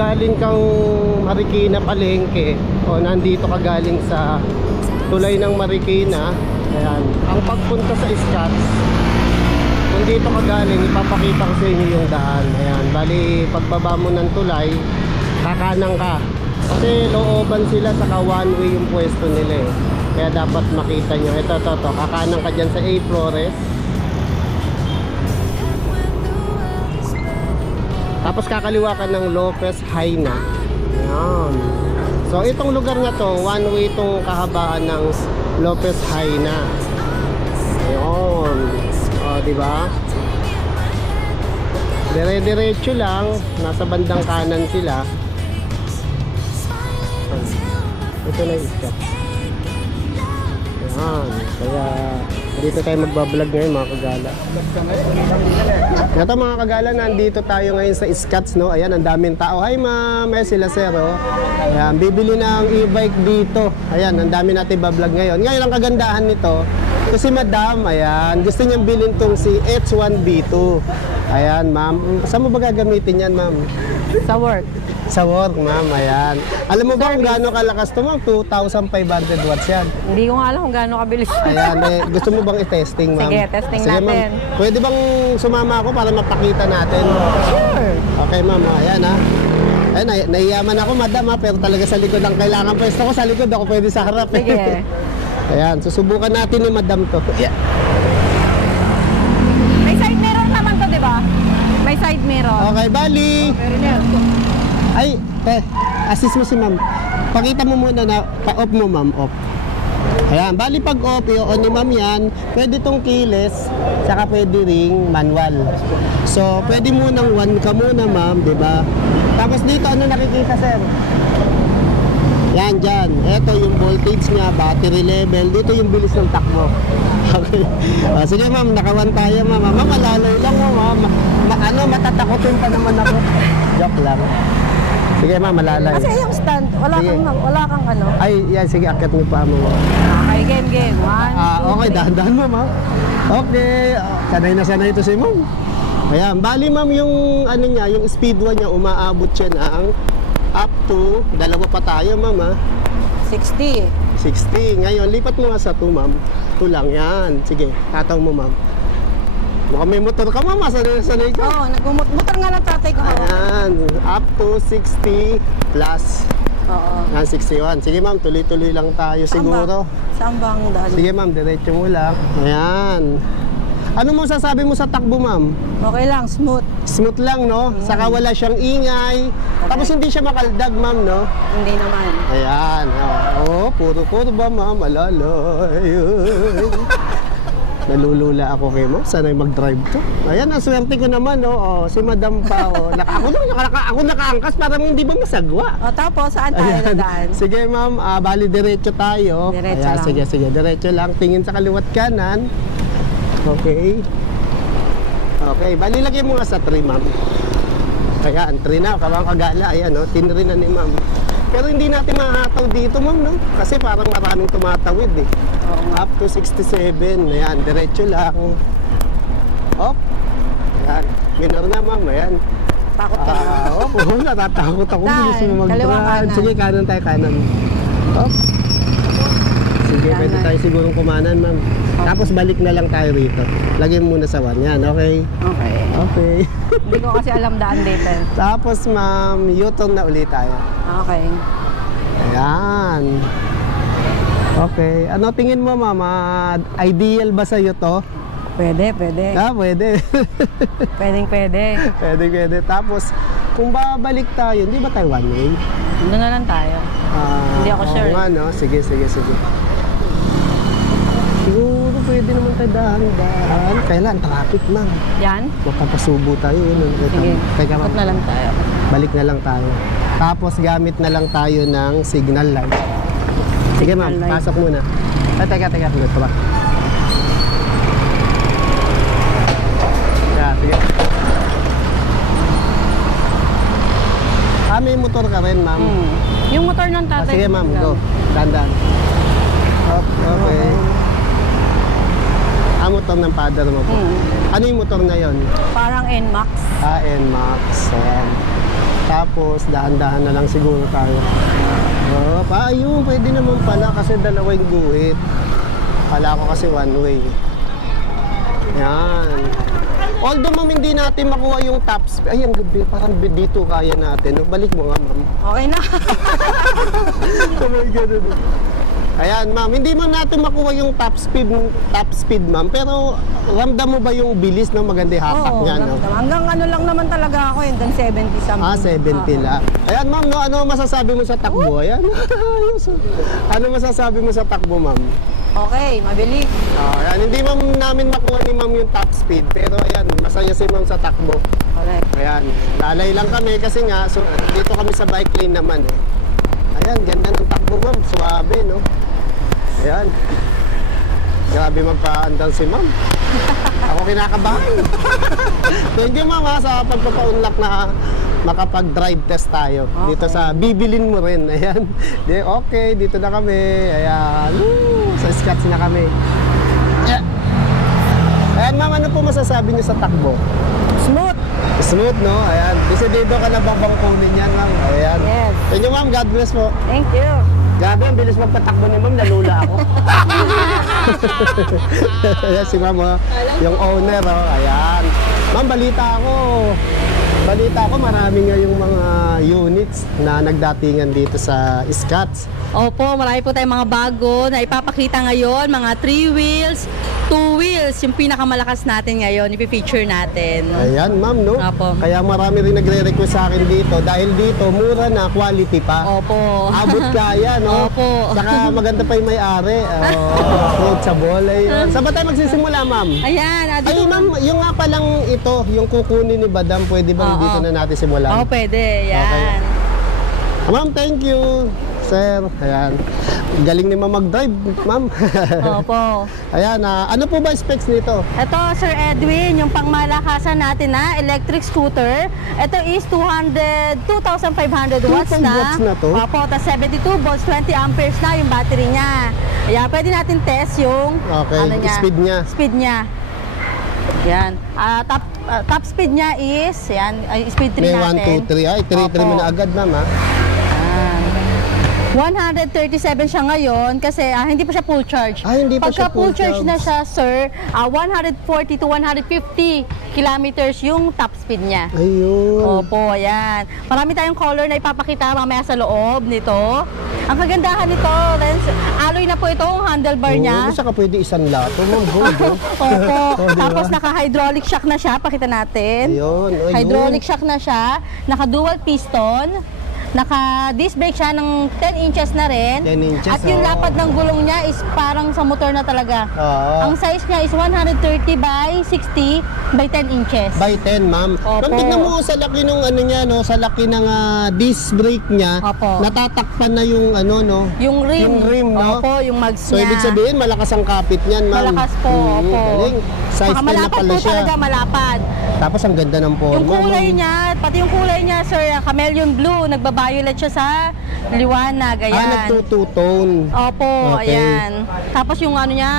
galing kang Marikina palengke o nandito ka galing sa tulay ng Marikina, ayan, ang pagpunta sa Scotts, kung dito ka galing, ipapakita ko sa inyo yung daan. Ayan, bali pagbaba mo ng tulay, kakanan ka kasi looban sila, saka one way yung pwesto nila eh. Kaya dapat makita nyo. Ito, kakanan ka dyan sa A. Flores. Tapos kakaliwa ka ng Lopez Haina. Ayan. So itong lugar na to, one way itong kahabaan ng Lopez Haina. Ayan. O, diba? Dire-diretso lang. Nasa bandang kanan sila. Ito na yung Scotts. Ayan. Kaya dito tayo magbablog ngayon mga kagala. Ito mga kagala, nandito tayo ngayon sa Scotts, no? Ayan, ang daming tao. Hi ma'am, sila sir, oh. Ayan, bibili ng e-bike dito. Ayan, ang dami natin bablog ngayon. Ngayon ang kagandahan nito, kasi madam, ayan, gusto niyang bilhin tong si H1B2. Ayan ma'am, saan mo ba gagamitin yan ma'am? Sa work. Sa work ma'am, ayan. Alam mo ba kung gaano kalakas to ma'am? 2,500 watts yan. Hindi ko nga alam kung gaano kabilis. Ayan, gusto mo bang i-testing ma'am? Sige, testing Sige, natin. Ma'am, pwede bang sumama ako para mapakita natin? Sure. Okay ma'am, ayan ha. Ayan, naiyaman ako madam ha, pero talaga sa likod ang kailangan pwesto ko. Sa likod ako pwede sa harap. Sige. Ayan, susubukan natin ni madam to. Yeah. May side mirror naman to, di ba? May side mirror. Okay, bali. Ay, assist mo si ma'am. Pakita mo muna na, pa-off mo ma'am, off. Ayan, bali pag off, i-on ni ma'am yan, pwede tong keyless, saka pwede ring manual. So, pwede munang one ka muna ma'am, di ba? Tapos dito, ano nakikita sir? Yan, dyan. Ito yung voltage niya, battery level. Dito yung bilis ng takbo. Okay. Sige ma'am, nakawan tayo ma'am. Ma'am, malalay lang mo ma'am. Matatakotin pa naman ako. Joke lang. Sige ma'am, malalay. Kasi yung stand, wala kang ano. Ay, yan, sige, akit mo pa mo. Okay, game. 1, 2, Okay, dahan-dahan mo ma'am. Okay, sanay na sanay ito si ma'am. Ayan, bali ma'am yung ano niya, yung speed 1 niya, umaabot siya ng up to, dalawa pa tayo ma'am ha. 60. 60. Ngayon, lipat mo nga sa 2 ma'am. 2 lang yan. Sige, tataw mo ma'am. Mukhang may motor ka ma'am, sanay ka. Oo, nagmumotor nga ng tatay ko. Ayan, up to 60 plus. Oo. Yan, 61. Sige ma'am, tuloy-tuloy lang tayo siguro. Saan ba ang daan? Sige ma'am, diretso mo lang. Ayan. Ano mo sasabi mo sa takbo ma'am? Okay lang, smooth. Smooth lang, no? Saka wala siyang ingay. Tapos hindi siya makaldag, ma'am, no? Hindi naman. Ayan. Oh, puro ba, ma'am? Alalay. Nalulula ako kay ma'am. Sana'y mag-drive to. Ayan, ang swerte ko naman, no? Oh, si madam pa, oh. Ako nakaangkas para hindi ba masagwa? O tapos, saan tayo nadaan? Sige, ma'am. Bali, diretso tayo. Diretso Ayan, lang. sige. Diretso lang. Tingin sa kaliwat kanan. Okay. Okay, bali lagyan mo nga sa 3 ma'am. Kaya, 3 na, kawang kagala. Ayan, no? Tinrin na ni ma'am. Pero hindi natin mahataw dito ma'am, no? Kasi parang maraming tumatawid eh. Up to 67. Ayan, diretso lang. Hop. Ayan, minor na ma'am. Ayan. Takot ka na. Oo, natatakot ako. Daan, Bilis mo kaliwa mag-drive. kanan. Sige, kanan tayo, kanan. Hop. Sige, Kanan. pwede tayo sigurong kumanan ma'am. Tapos balik na lang tayo rito. Lagyan muna sa 1. Yan, okay? Okay. Okay. Hindi ko kasi alam daan dito. Tapos ma'am, U-turn na ulit tayo. Okay. Ayan. Okay. Ano tingin mo ma'am? Ideal ba sa'yo to? Pwede. Pwede. Pwede. Pwede. Tapos, kung babalik tayo, hindi ba tayo one way? Doon na lang tayo. Hindi ako oo sure. nga, no? Sige. Siguro pwede naman tayo dahan-dahan. Kailan? Traffic ma'am. Yan? Mapapasubo tayo yun. Sige. Teka ma'am. Ikot na lang tayo. Balik na lang tayo. Tapos gamit na lang tayo ng signal light. Sige ma'am, Signal light. pasok muna. Teka. Ito ba? Sige. May motor ka rin ma'am. Yung motor ng tatay. Sige ko ma'am, lang. go. Dandan. Okay. Ang motor ng father mo po. Ano yung motor na yon? Parang NMAX. NMAX. Ayan. Tapos, dahan-dahan na lang siguro tayo. Oh, ayun, pwede naman pala kasi dalawa yung guhit. Kala ko kasi one way. Yan. Although ma'am, hindi natin makuha yung top speed. Ay, ang gabi, parang dito kaya natin. Balik mo nga, ma'am. Okay na. Oh my God. Ayan, ma'am. Hindi mo natin makuha yung top speed, ma'am. Pero ramdam mo ba yung bilis ng maganda hatak Oo, niya, no? hanggang ano lang naman talaga ako, hanggang 70 something. 70 lang. Ayan, ma'am, no, ano masasabi mo sa takbo? Ayan. Ano masasabi mo sa takbo, ma'am? Okay, mabilis. Ayan, hindi ma'am namin makuha ni ma'am yung top speed. Pero ayan, masaya si ma'am sa takbo. Correct. Ayan, lalay lang kami kasi nga, so, dito kami sa bike lane naman eh. Ayan, ganda ng takbo ma'am, suabe no. Ayan. Grabe magpa-andal si ma'am. Ako kinakabahan. Thank you ma'am ha, sa pagpapa-unlock na makapag-drive test tayo. Okay. Dito sa bibilin mo rin. Ayan. Okay, dito na kami. Ayan. Woo! Sa Scotts na kami. Ayan ma'am, ano po masasabi niyo sa takbo? Smooth. Smooth, no? Ayan. Desidido ka na bang bangkunin yan, ma'am? Ayan. Yes. Thank you, ma'am. God bless po. Thank you. Grabe, ang bilis magpatakbo ni ma'am. Nalula ako. Ayan si ma'am, oh. Yung owner, oh. Ayan. Ma'am, balita ko, marami nga yung mga units na nagdatingan dito sa Scotts. Opo, marami po tayong mga bago na ipapakita ngayon, mga 3 wheels, 2 wheels, yung pinakamalakas natin ngayon, ipifeature natin. Ayan, ma'am, no? Opo. Kaya marami rin nagre-request sa akin dito dahil dito, mura na, quality pa. Opo. Abot kaya, no? Opo. Saka maganda pa yung may-ari. Approachable. Ayun. Saan ba tayo magsisimula, ma'am? Ayan, Ay, ma'am, yung nga palang ito, yung kukunin ni Badam, pwede bang Oo. dito na natin simulan? Oo, pwede. Yan. Ma'am, thank you, sir. Ayan. Galing ni ma'am mag-drive, ma'am. Opo. Ayan, ano po ba specs nito? Ito, Sir Edwin, yung pangmalakasan natin na electric scooter. Ito is 2,500 watts 2,500 na. watts na to? Opo, tas 72 volts, 20 amperes na yung battery niya. Ayan, pwede natin test yung Okay, speed niya. Speed niya. Yan. Top speed niya is, yan, speed 3 May natin. 1, 2, 3. Ay, 3 mo na agad, ma'am, ha? 137 siya ngayon kasi hindi pa siya full charge. Hindi pa siya Pagka full charge charge na siya, sir, 140 to 150 kilometers yung top speed niya. Ayun. Opo, ayan. Marami tayong color na ipapakita mamaya sa loob nito. Ang kagandahan nito, Lens, alloy na po itong handlebar niya. Oo, saka pwede isang lato, ma'am. Gold, oh. Opo. Oh, diba? Tapos naka-hydraulic shock na siya, pakita natin. Ayun, ayun. Hydraulic shock na siya, naka-dual piston. Naka-disc brake siya ng 10 inches na rin. 10 inches, At yung oo. lapad ng gulong niya is parang sa motor na talaga. Oo. Ang size niya is 130 by 60 by 10 inches. By 10, ma'am. Opo. Ma'am, tignan mo sa laki ng ano niya, no? Sa laki ng disc brake niya. Opo. Natatakpan na yung ano, no? Yung rim. Yung rim, no? Opo, yung mags So, niya. ibig sabihin, malakas ang kapit niyan, ma'am. Malakas po, opo. Galing. Size 10 na malapad pala po siya. talaga, malapad. Tapos, ang ganda ng forma. Yung kulay ma'am. niya, pati yung kulay niya, sir, chameleon blue, nagba-violet siya sa liwanag, ayan. Nagtutu-tone. Opo, Okay. ayan. Tapos yung ano niya,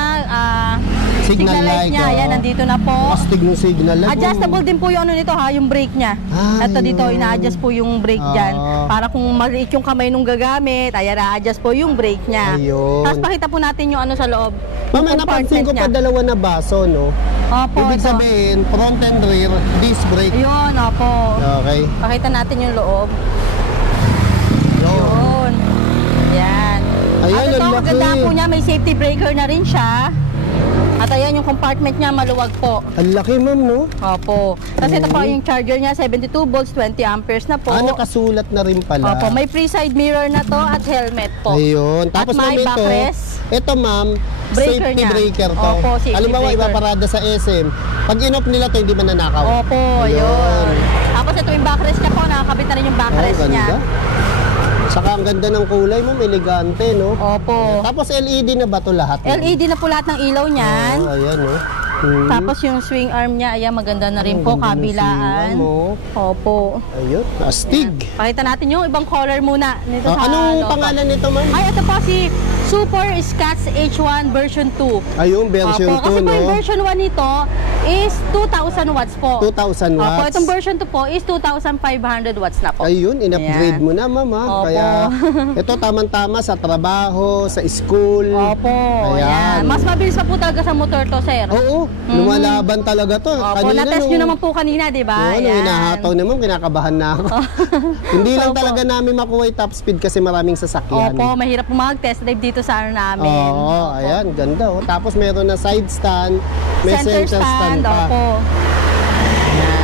Signal light, niya, oo. ayan, nandito na po. Astig ng signal light. Adjustable din po yung ano nito ha, yung brake niya. Ito dito, ayun. ina-adjust po yung brake dyan. Para kung maliit yung kamay nung gagamit, ayan, na-adjust po yung brake niya. Ayun. Tapos pakita po natin yung ano sa loob. Ma'am, Yung napansin ko compartment pa dalawa na baso, no? Opo, Ibig ito. sabihin, front and rear, disc brake. Yun, opo. Okay. Pakita natin yung loob. Yun. Yun. Yan. Ayan, At ito, ang ang laki. ganda po niya, may safety breaker na rin siya. At ayan yung compartment niya, maluwag po. Ang laki, ma'am, no? Opo. Kasi ito po yung charger niya, 72 volts, 20 amperes na po. Nakasulat na rin pala. Opo, may free side mirror na to at helmet po. Ayun. Tapos At may ma'am, backrest. ito ma'am, Breaker safety niya. breaker to. Opo, safety Halimbawa, breaker. ipaparada sa SM. Pag in-off nila to, hindi mananakaw. Opo, yun. Tapos ito yung backrest niya po, nakakabit na rin yung backrest niya. Saka ang ganda ng kulay, ma'am, elegante, no? Opo. Tapos LED na ba to lahat? ma'am? LED na po lahat ng ilaw niyan. Ayan, no? Tapos yung swing arm niya, ayan, maganda na rin po, Ang ganda ng kabilaan. swing arm, oh. Opo. Ayun, astig. Pakita natin yung ibang color muna nito sa Anong loob. pangalan nito, ma'am? Ay, ito po si Super Scotch H1 version 2. Ayun, version Opo, 2, kasi po no? yung version 1 nito is 2,000 watts po. 2,000 watts. Opo, itong version 2 po is 2,500 watts na po. Ayun, in-upgrade Ayan. mo na, ma'am, ha? Opo. Kaya, ito tamang-tama sa trabaho, sa school. Opo, ayan. Mas mabilis pa po talaga sa motor to, sir. Oo, lumalaban talaga to. Opo, na-test nyo naman po kanina, di ba? Oo, nung Ayan. hinahataw naman, kinakabahan na ako. Hindi lang talaga namin makuha yung top speed kasi maraming sasakyan. Opo, mahirap po mag-test drive dito sa ano namin. Oo, ayan, ganda. Oh. Tapos meron na side stand, may center stand pa. Opo.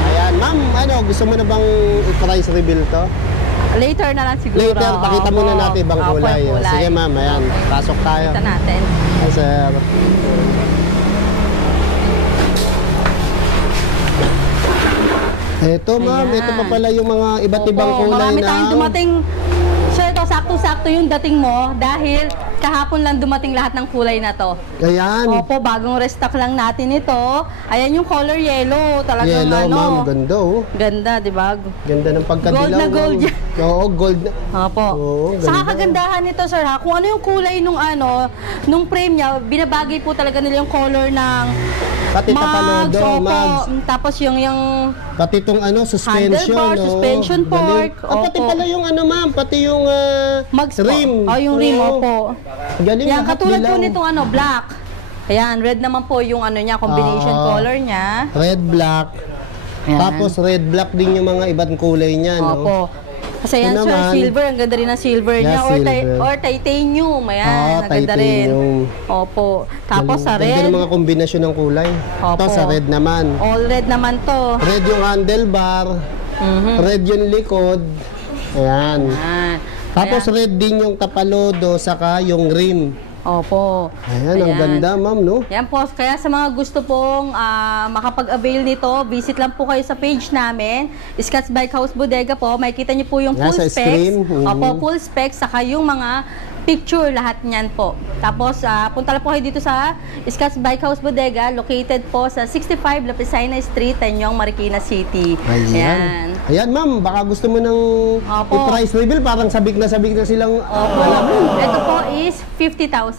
Ayan, ma'am, ano, gusto mo na bang i-price reveal to? Later na lang siguro. Later, pakita Opo. muna natin ibang Opo, kulay. yung kulay. Sige, ma'am, ayan, pasok tayo. Kita natin. Ay, sir. Ito, ma'am, Ayan. ito pa pala yung mga iba't ibang Opo, kulay marami na. tayong dumating. Sir, ito, sakto-sakto yung dating mo dahil kahapon lang dumating lahat ng kulay na to. Ayan. Opo, bagong restock lang natin ito. Ayan yung color yellow. Talagang Yellow, ano. ma'am, ganda, oh. Ganda, di ba? Ganda ng pagkadilaw. Gold na gold ma'am. yan. Oo, gold na. Opo. Oo, ganda. Saka kagandahan nito, sir, ha? Kung ano yung kulay nung ano, nung frame niya, binabagay po talaga nila yung color ng Pati tapalodo, opo. mags. Tapos yung Pati itong ano, suspension, handlebar, no? suspension Galing. fork. Pati Opo. pala yung ano, ma'am, pati yung mags po. rim. Oh, yung rim, Oo. opo. Galing Yan, lahat katulad po dilaw. nitong ano, black. Ayan, red naman po yung ano niya, combination Ah. color niya. Red, black. Ayan. Tapos red, black din yung mga ibang kulay niya, no? Opo. Kasi yan, Ito sir, naman. silver. Ang ganda rin ng silver Yeah, niya. silver. Or titanium. Ayan, Oo, ang ganda rin. titanium. Opo. Tapos sa Ganda red, ng mga kombinasyon ng kulay. Ito Opo. sa red naman. all red naman to. Red yung handlebar. Red yung likod. Ayan. Ayan. Tapos Ayan. red din yung tapalodo, saka yung rim. Opo. Ayan, ang ganda, ma'am, no? Yan po, kaya sa mga gusto pong makapag-avail nito, visit lang po kayo sa page namin, Scotts Bike House Bodega po. Makikita niyo po yung full Nasa specs. screen. Opo, full specs, saka yung mga picture lahat niyan po. Tapos, punta lang po kayo dito sa Scotts Bike House Bodega, located po sa 65 Lapicina Street, Tanyong, Marikina City. Ayan. Ayan, ma'am, baka gusto mo ng Opo. i-price reveal, parang sabik na silang Opo. alamin. Ito po is 50,000,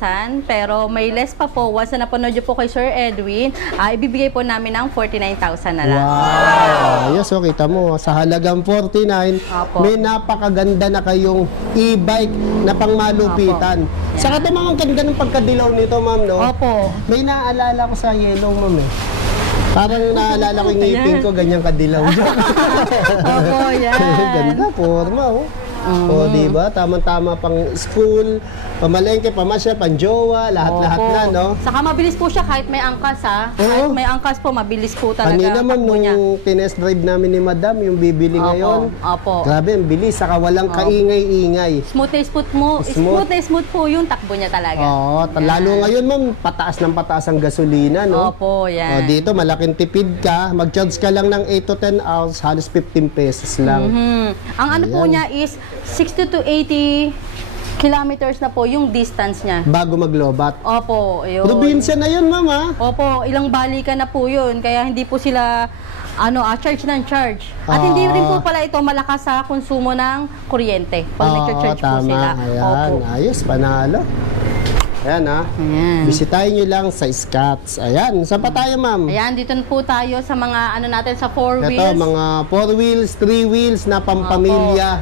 pero may less pa po. Once na napanood niyo po kay Sir Edwin, ibibigay po namin ng 49,000 na lang. Wow! Ayos, oh, kita mo, sa halagang 49, Opo. may napakaganda na kayong e-bike na pangmalupitan. Saka ito, ma'am, ang ganda ng pagkadilaw nito, ma'am, no? Opo. May naalala ko sa yellow, ma'am, eh. Parang naalala ko yung ngipin ko, ganyang kadilaw. Opo, yan. Ganda, forma, oh. O, di ba? Tama-tama pang school, pamalengke, pamasya, panjowa, lahat-lahat Opo. na, no? Saka mabilis po siya kahit may angkas, ha? Kahit Oo. may angkas po, mabilis po talaga Kanina, ma'am, takbo niya. nung tinest drive namin ni Madam, yung bibili Opo, ngayon, opo. grabe, ang bilis, saka walang kaingay-ingay. Smooth na smooth mo. Smooth. Smooth po yung takbo niya talaga. Oo, lalo ngayon, ma'am, pataas ng pataas ang gasolina, no? Opo, O, yan. dito, malaking tipid ka, mag-charge ka lang ng 8 to 10 hours, halos 15 pesos lang. Ang ano po Ayan. niya is 60 to 80 kilometers na po yung distance niya. Bago maglobat. Opo, yun. Probinsya na yun, ma'am, ha? Opo, ilang balikan na po yun. Kaya hindi po sila charge ng charge. At hindi rin po pala ito malakas sa konsumo ng kuryente. Pag nag-charge po tama. sila. Ayan, Opo. ayos, panalo. Ayan, ha? Ayan. Bisitahin nyo lang sa Scotts. Ayan, saan pa tayo, ma'am? Ayan, dito na po tayo sa mga natin sa 4 Ito, wheels. mga 4 wheels, 3 wheels na pampamilya.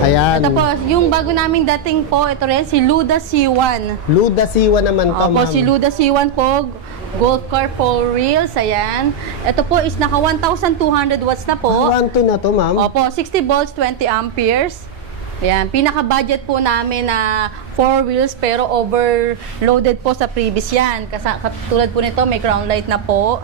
Ayan. Ito po, yung bago naming dating po, ito rin, si Luda C1. Luda Siwa naman to, Opo, ma'am. si Luda C1 po, Golf Car 4 wheels, ayan. Ito po is naka 1,200 watts na po. 1-2 na to, ma'am. Opo, 60 volts, 20 amperes. Ayan, pinaka-budget po namin na 4 wheels pero overloaded po sa previous yan. Katulad po nito, may crown light na po.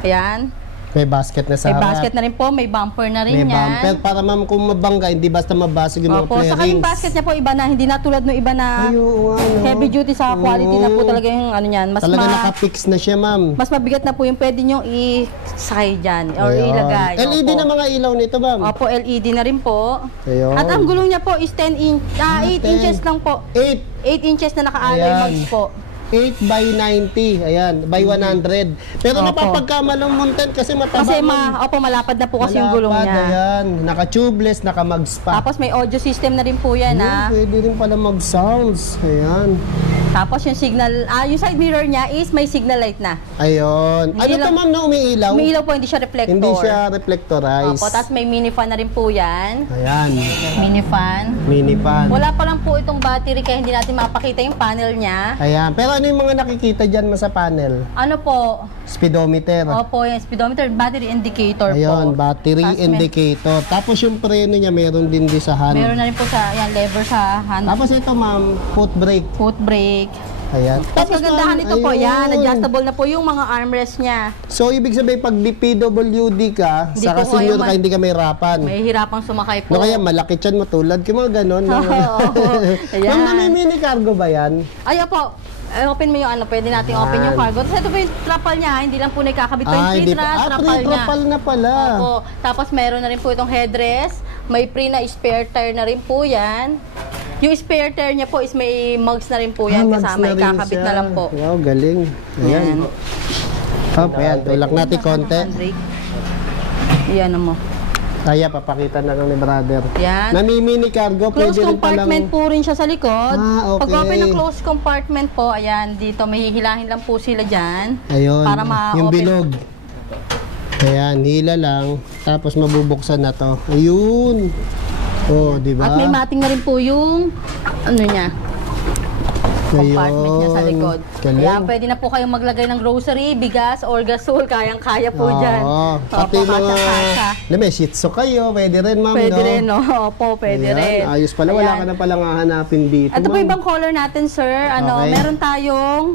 Ayan. May basket na sa May harap. basket na rin po, may bumper na rin May yan. bumper. Para, ma'am, kung mabangga, hindi basta mabasag yung mga Opo, sa kaming flarings. basket niya po iba na, hindi na tulad ng iba na Ay, oo nga, no? heavy duty sa quality na po talaga yung ano niyan. Mas Talaga nakapix na siya, ma'am. mas mabigat na po yung pwede nyo i-sakay dyan or Ayun. ilagay. LED Opo. na mga ilaw nito, ma'am. Opo, LED na rin po. Ayun. At ang gulong niya po is 8 10. inches lang po. 8. 8 inches na naka-alloy Ayan. mags po. 8 by 90. Ayan, by 100. Pero Opo. napapagkamalang kasi mataba. Kasi man. malapad na po kasi yung gulong Malapad, niya. Ayan, naka-tubeless, naka-mags pa. Tapos may audio system na rin po yan, Pwede rin pala mag-sounds. Ayan. Tapos yung signal, yung side mirror niya is may signal light na. Ayun. Hindi Ano to lang- ma'am na umiilaw? Umiilaw po, hindi siya reflector. Hindi siya reflectorized. Opo, tapos may mini fan na rin po yan. Ayan. Mini fan. Mini fan. Wala pa lang po itong battery kaya hindi natin mapakita yung panel niya. Ayan. Pero ano yung mga nakikita dyan sa panel? Ano po? Speedometer. Opo, yung speedometer, battery indicator Ayun, po. battery Tapos indicator. Tapos yung preno niya meron din sa hand. Meron na rin po sa lever sa hand. Tapos ito ma'am, foot brake. Foot brake. Ayan. Tapos kagandahan ma'am, nito po, yan, ayun. adjustable na po yung mga armrest niya. So, ibig sabihin, pag DPWD ka, Hindi saka po kayo senior ka, hindi ka may hirapan. May hirapang sumakay po. No, kaya malaki tiyan mo tulad, yung mga ganon. No? Oo, ayan. Ma'am, namimini cargo ba yan? Ay, po. Open mo yung pwede nating open yung cargo. Tapos ito po yung trapal niya, hindi lang po nakakabit po yung hindi pa. trapal niya. Trapal na pala. Opo. Tapos meron na rin po itong headrest. May pre na spare tire na rin po yan. Yung spare tire niya po is may mugs na rin po yan Mags kasama. na rin Ikakabit siya. na lang po. Wow, galing. Ayan. Ayan, tulak natin konti. Handbrake. Yan mo. Kaya, papakita na lang ni brother. Yan. Namimini cargo, Close pwede rin compartment palang... po rin siya sa likod. Ah, okay. Pag open ng close compartment po, ayan, dito may hihilahin lang po sila dyan. Ayun, Para ma-open. yung bilog. Ayan, hila lang. Tapos mabubuksan na to. Ayun. Oh, di ba? At may mating na rin po yung ano niya, compartment niya sa likod. Galing. Kaya pwede na po kayong maglagay ng grocery, bigas, or gasol, kayang-kaya po dyan. Oo. Pati Opo, mga... kasya-kasya. May shih tzu kayo, pwede rin ma'am, Pwede no? rin, no? Opo, pwede Ayan, rin. ayos pala, wala Ayan. ka na palang hahanapin dito. Ito po ma'am. ibang color natin, sir. Okay. Meron tayong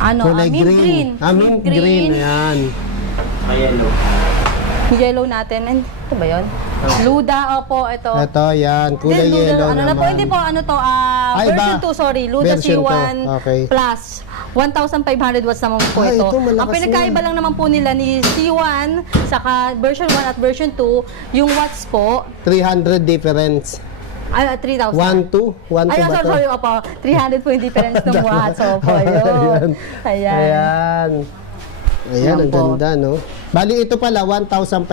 Kulay mint green. Mint green, ayan. Yellow natin. And, ito ba yun? Luda, opo, ito. Ito, yan. Kulay Then, Luda, yellow ano naman. na po, hindi po, ano to, Ay, version ba? 2, sorry, Luda Version C1 2, okay. Plus. 1,500 watts naman po Ah, ito. ito, malakas Ang pinagkaiba lang naman po nila ni C1, saka version 1 at version 2, yung watts po, 300 difference. 3,000. 1, 2? 1, 2 Ay, ba to? sorry, opo. 300 po yung difference ng watts. Opo, yun. Ayan. Ayan. Ayan, Yan ang po. ganda, no? Bali, ito pala, 1,500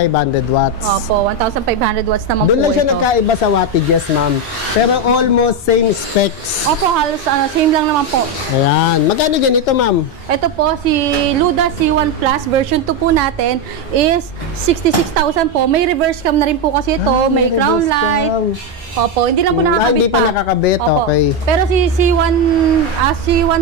watts. Opo, 1,500 watts naman Doon po lang siya ito. nagkaiba sa wattages, ma'am. Pero almost same specs. Opo, halos same lang naman po. Ayan. Magkano ganito, ma'am? Ito po, si Luda C1 Plus version 2 po natin is 66,000 po. May reverse cam na rin po kasi ito. Ah, may crown reverse light. cam. Opo, hindi lang po nakakabit hindi pa nakakabit, Opo. okay. Pero si C1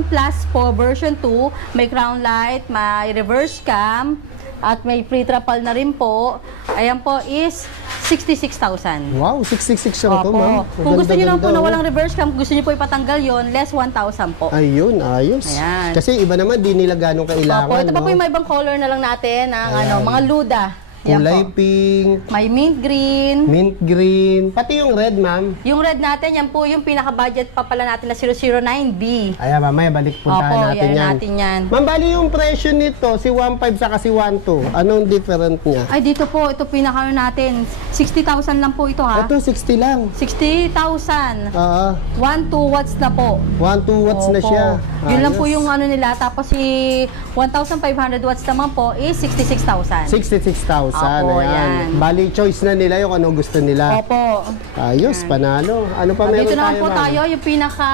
Plus po version 2, may crown light, may reverse cam, at may pre-trapal na rin po. Ayan po is 66,000. Wow, 666 lang ito, Opo. ma'am. Kung gusto niyo lang po na Ganda-ganda, walang reverse cam, gusto niyo po ipatanggal yon, less 1,000 po. Ayun, ayos. Ayan. Kasi iba naman, di nila ganong kailangan, Opo, ito pa no? po yung may ibang color na lang natin ng mga luda. Yan Kulay po. pink, May mint green. mint green, pati yung red, ma'am. Yung red natin, yan po yung pinaka-budget pa pala natin na 009B. Ayan, mamaya balik puntahan Opo, natin yan. natin yan. Ma'am, bali yung presyo nito, si 1.5 saka si 1.2. Anong different niya? Ay, dito po, ito pinaka natin. 60,000 lang po ito ha. Ito, 60 lang. 60,000. 1, 2 watts na po. 1-2 watts na Opo. siya. Yun lang po Ayos. yung ano nila. Tapos si 1,500 watts naman po is 66,000. 66,000. Opo, Ayan. yan. Bali, choice na nila yung ano gusto nila. Opo. Ayos, panalo. Ano pa meron Dito naman tayo, po ma'am? tayo, yung pinaka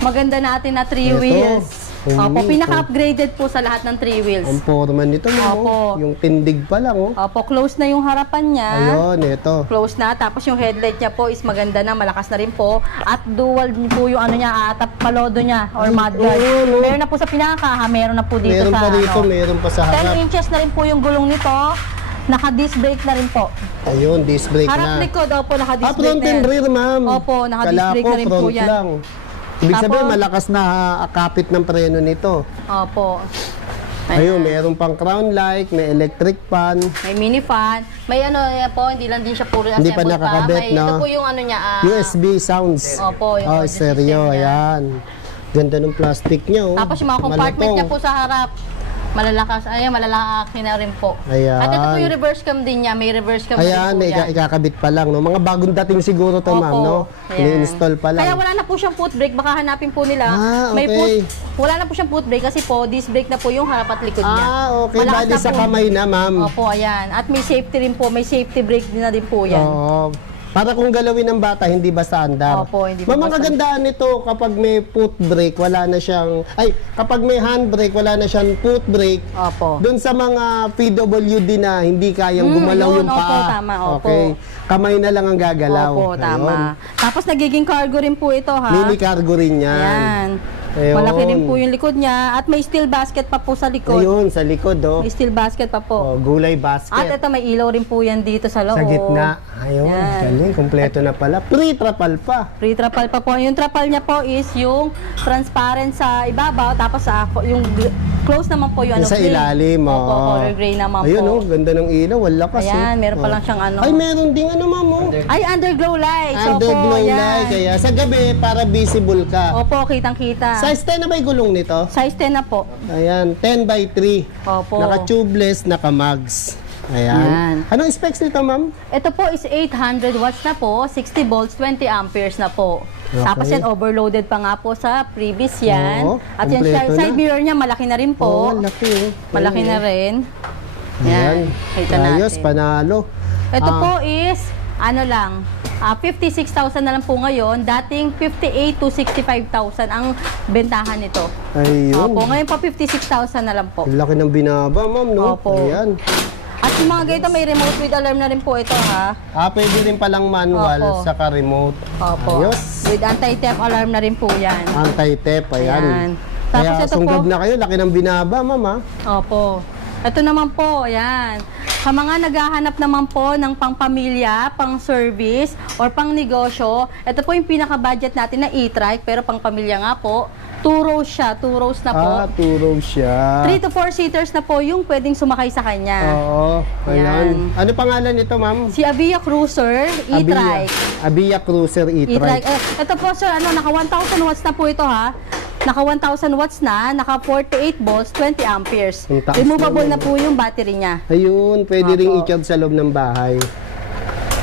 maganda natin na 3 Ito. wheels. Opo, Ito. pinaka-upgraded po sa lahat ng 3 wheels. Ang forma nito, ma'am. Opo. oh. Yung tindig pa lang, oh. Opo, close na yung harapan niya. Ayun, ito. Close na. Tapos yung headlight niya po is maganda na, malakas na rin po. At dual din po yung ano niya, atap palodo niya or mudguard. oo, no. Meron na po sa pinaka, meron na po dito Meron sa pa dito, ano. meron pa sa 10 harap. inches na rin po yung gulong nito. Naka-disc brake na rin po. Ayun, disc brake Harap na. likod, opo, naka-disc brake Front na and yan. rear, ma'am. Opo, naka-disc Kala brake ko, na rin po front yan. lang. Ibig sabihin, Tapos- malakas na akapit ng preno nito. Opo. Ayun, meron pang crown light, may electric fan. May mini fan. May ano yan po, hindi lang din siya puro Hindi pa assemble nakakabit, May, no? Ito po yung ano niya. USB sounds. Opo, yung Oh, audio stereo, system niya. ayan. Ganda ng plastic niya, oh. Tapos yung mga compartment Malutong. niya po sa harap. Malalakas, ayan, malalaki na rin po. Ayan. At ito po yung reverse cam din niya, may reverse cam Ayan, din po yan. ikakabit pa lang, no? Mga bagong dating siguro to, ma'am, no? Ayan. Ini-install pa lang. Kaya wala na po siyang foot brake, baka hanapin po nila. Ah, okay. Wala na po siyang foot brake kasi po, disc brake na po yung harap at likod niya. Okay. Malakas Bali na sa po. kamay na, ma'am. Opo, ayan. At may safety rin po, may safety brake din na din po yan. Oo. Para kung galawin ng bata, hindi basta andar. Opo, hindi Ma'am, ang basta- kagandaan nito, kapag may foot brake, wala na siyang... Ay, kapag may handbrake, wala na siyang foot brake. Opo. Doon sa mga PWD na hindi kayang gumalaw yun, yung opo, paa. tama, opo. Okay. Kamay na lang ang gagalaw. Opo, tama. Ayun. Tapos nagiging cargo rin po ito, ha? Mini cargo rin yan. Ayan. Ayun. Malaki rin po yung likod niya. At may steel basket pa po sa likod. Ayun, sa likod, oh. May steel basket pa po. Gulay basket. At ito, may ilaw rin po yan dito sa loob. Sa gitna. Ayun, Yan. galing. Kompleto na pala. Pre-trapal pa. Free trapal pa po. Yung trapal niya po is yung transparent sa ibabaw. Tapos yung close naman po yung Yung sa gray. ilalim, Opo, oh. color gray naman Ayun, po. oh, ganda ng ilaw. Wala lakas, Ayan, oh. meron pa Oh. lang siyang ano. Ay, meron ding ano, ma'am, oh. Ay, underglow lights. Underglow Opo, yan. light. Kaya sa gabi, para visible ka. Opo, kitang-kita. Size 10 na ba yung gulong nito? Size 10 na po. Ayan, 10 by 3. Opo. Naka-tubeless, naka-mags. Ayan. Yan. Anong specs nito, ma'am? Ito po is 800 watts na po, 60 volts, 20 amperes na po. Okay. Tapos yan, overloaded pa nga po sa previous yan. Oo, At yan, kompleto na. side mirror niya, malaki na rin po. laki, oh. Malaki na rin. Ayan. Yan, kita natin. Ayos, panalo. Ito Ah. po is, ano lang, 56,000 na lang po ngayon. Dating 58 to 65,000 ang bentahan nito. Ayun. Opo, ngayon po 56,000 na lang po. Ang laki ng binaba, ma'am, no? Opo. Ayan. At yung mga ganito, may remote with alarm na rin po ito, ha? Pwede rin palang manual, Opo. saka remote. Opo. Ayos. With anti-theft alarm na rin po yan. Anti-tep, ayan. Ayan. Tapos Kaya ito sunggab po. na kayo, laki ng binaba, ma'am, ha? Opo. Ito naman po, ayan. Sa mga naghahanap naman po ng pang-pamilya, pang-service, or pang-negosyo, ito po yung pinaka-budget natin na e-trike, pero pang-pamilya nga po. 2 rows siya, 2 rows na po. 2 rows siya. 3 to 4 seaters na po yung pwedeng sumakay sa kanya. Oo, ayan. Yan. Ano pangalan nito, ma'am? Si Avia Cruiser e-trike. Abia Cruiser E-trike. e-trike. Ito po sir, naka 1,000 watts na po ito ha. Naka 1,000 watts na, naka 48 volts, 20 amperes. Ang taas Removable naman. na po yung battery niya. Ayun, pwede Opo. ring i-charge sa loob ng bahay.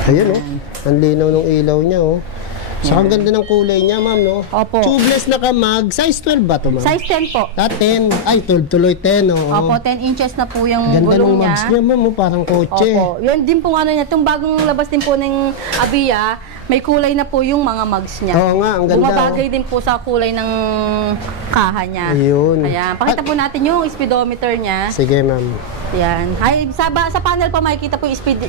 Ayun, oh. Ang linaw ng ilaw niya, oh. Saka ang ganda ng kulay niya, ma'am, no? Opo. Tubeless na kamag. Size 12 ba ito, ma'am? Size 10 po. 10. Ay, 12 tuloy 10, oh. Opo, 10 inches na po yung Ganda ng gulong niya. mags niya, ma'am, oh. Parang kotse. Opo. Yun din po ano niya. Itong bagong labas din po ng Avia, may kulay na po yung mga mugs niya. Oo nga, ang ganda, Bumabagay din po sa kulay ng kaha niya. Ayun. Ayan. Pakita po natin yung speedometer niya. Sige, ma'am. Yan. Ay, sa panel po makikita po yung speed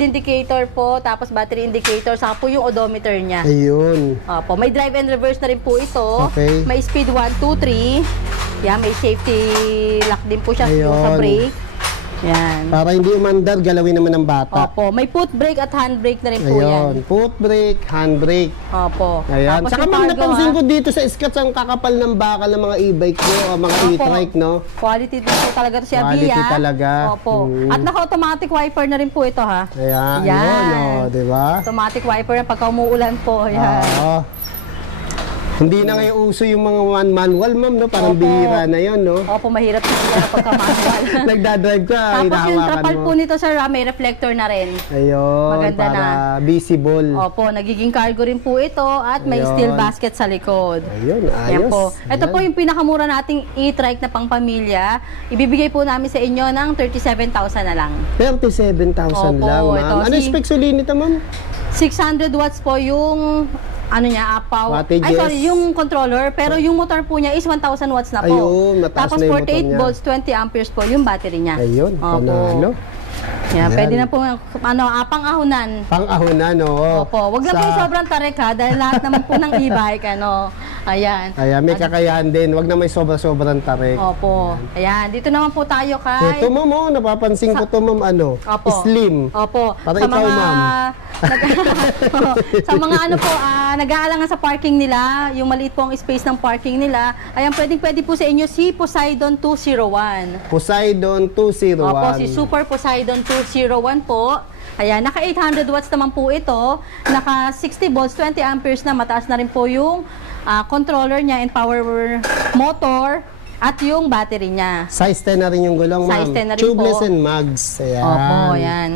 indicator po, tapos battery indicator, saka po yung odometer niya. Ayun. Opo, may drive and reverse na rin po ito. Okay. May speed 1, 2, 3. Yan, may safety lock din po siya yung sa Ayun. brake. Yan. Para hindi umandar, galawin naman ng bata. Opo, may foot brake at hand brake na rin po yan. Ayun. Foot brake, hand brake. Opo. Ayan. Tapos Saka yung ma'am, cargo, napansin ha? ko dito sa Scotts ang kakapal ng bakal ng mga e-bike nyo o mga Opo. e-trike, no? Quality din po talaga to si Quality Avia. talaga. Opo. Mm. At naka-automatic wiper na rin po ito ha. Ayan. Yan. Yun, oh, di ba? Automatic wiper na pagka umuulan po. Yan. Oo. Hindi na ngayon uso yung mga manual, ma'am, no? Parang Opo. bihira na yun, no? Opo, mahirap na sila pagka manual. Nagdadrive ka, Tapos yung hinahawakan trapal mo. po nito sir, may reflector na rin. Ayun, Maganda para na. visible. Opo, nagiging cargo rin po ito at may Ayun. steel basket sa likod. Ayun, ayos. Yan po. Ito Ayan. po yung pinakamura nating e-trike na pangpamilya. Ibibigay po namin sa inyo ng 37,000 na lang. 37,000 Opo, lang, ma'am. ito, Ano si- specs uli nito, ma'am? 600 watts po yung ano niya, apaw. Wattages. Ay, sorry, yung controller. Pero yung motor po niya is 1,000 watts na po. Ayun, mataas Tapos na yung 48 motor niya. volts, 20 amperes po yung battery niya. Ayun, Opo. panalo. Yan, Ayan. pwede na po, pang-ahunan. Pang-ahunan, no? Opo, wag lang po yung sobrang tarik ha, dahil lahat naman po ng e-bike, ano, ayan. Ayan, may kakayahan din. Wag na may sobra-sobrang tarik. Opo, ayan, dito naman po tayo kay... Ito, ma'am, oh, napapansin ko to, ma'am, ano? Opo. Slim. Opo. Para ikaw, ma'am. Sa mga ano po, nag-aalangan sa parking nila, yung maliit po ang space ng parking nila, ayan, pwede po sa inyo si Poseidon 201. Poseidon 201. Opo, si Super Poseidon 201 po. Ayan, naka 800 watts naman po ito. Naka 60 volts, 20 amperes na. Mataas na rin po yung controller niya and power motor. At yung battery niya. Size 10 na rin yung gulong, ma'am. Size 10 na rin Tubeless po. and mugs. Ayan. Opo, yan.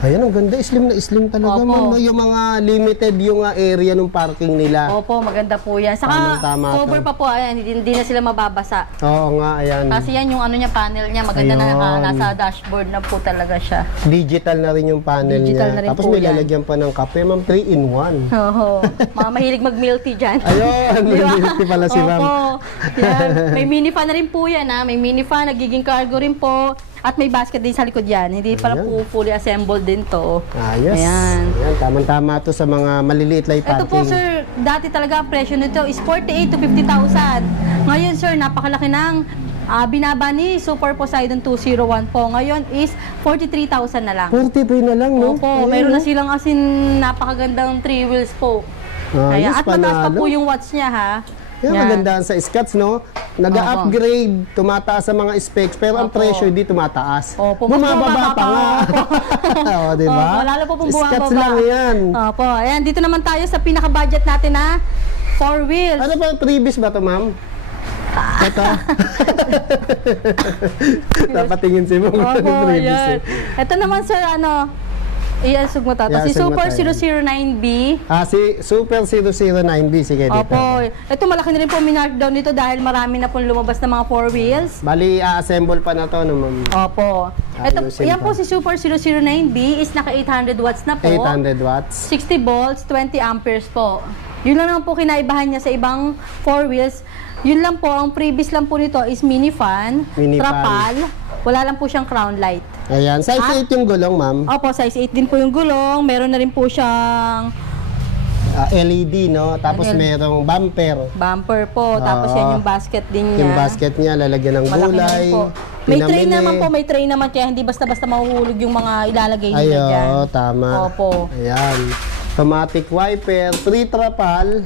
Ayan, ang ganda. Slim na slim talaga, Opo. ma'am. No? Yung mga limited yung area ng parking nila. Opo, maganda po yan. Saka Tama-tama cover to. pa po, ayan, hindi na sila mababasa. Oo nga, ayan. Kasi yan yung ano niya, panel niya, maganda na Ayun. nasa dashboard na po talaga siya. Digital na rin yung panel Digital niya. na rin Tapos po may yan. lalagyan pa ng kape, ma'am. 3-in-1. Oo. Mga mahilig mag-milk tea dyan. Ayun, Di ba? milk tea pala si ma'am. Opo. Yan. May mini fan na rin po yan, ha? May mini fan, nagiging cargo rin po. At may basket din sa likod yan. Hindi pala Ayan. po fully assembled din to. Ayos. Ayan. Ayan, tamang-tama to sa mga maliliit lang Ito po, parking. sir, dati talaga ang presyo nito is 48 to 50,000. Ngayon, sir, napakalaki ng binaba ni Super Poseidon 201 po. Ngayon is 43,000 na lang. 43 na lang, no? Opo, Ayan, meron na no? silang asin napakagandang 3 wheels po. Ayan. Ayos, At mataas pa panalo. po yung watts niya, ha? Yan, magandaan sa Scotts, no? Nag-upgrade, tumataas sa mga specs, pero ang Opo. presyo hindi tumataas. Opo, mas Bumababa bumababa pa nga. Oo, di ba? Opo, lalo po pong Scotts bumababa. lang yan. Opo, ayan, dito naman tayo sa pinaka-budget natin na 4 wheels. Ano ba, previous ba to, ma'am? Ito? Dapat tingin si ma'am. Opo, Previous, ayan. eh. Ito naman, sir, ano, iasog mo tato. Si Iasog mo Super tayo. 009B. Si Super 009B, sige dito. Opo, ito malaki na rin po minarkdown nito dahil marami na pong lumabas na mga 4 wheels. Bali, assemble pa na to, no, ma'am? Opo. Ito, Ayusin yan pa. po si Super 009B is naka 800 watts na po. 800 watts. 60 volts, 20 amperes po. Yun lang naman po kinaibahan niya sa ibang 4 wheels. Yun lang po, ang previous lang po nito is mini fan, Mini fan. trapal, wala lang po siyang crown light. Ayan, size 8 yung gulong, ma'am. Opo, size 8 din po yung gulong. Meron na rin po siyang LED, no? Tapos Ano yun? merong bumper. bumper po. Tapos Oo. yan yung basket din niya. Yung basket niya, lalagyan ng Malaki na gulay. rin po. May tray pinamili. naman po, may tray naman kaya hindi basta-basta mahuhulog yung mga ilalagay nila Ayo, dyan. tama. Opo. Ayan. Automatic wiper, free trapal.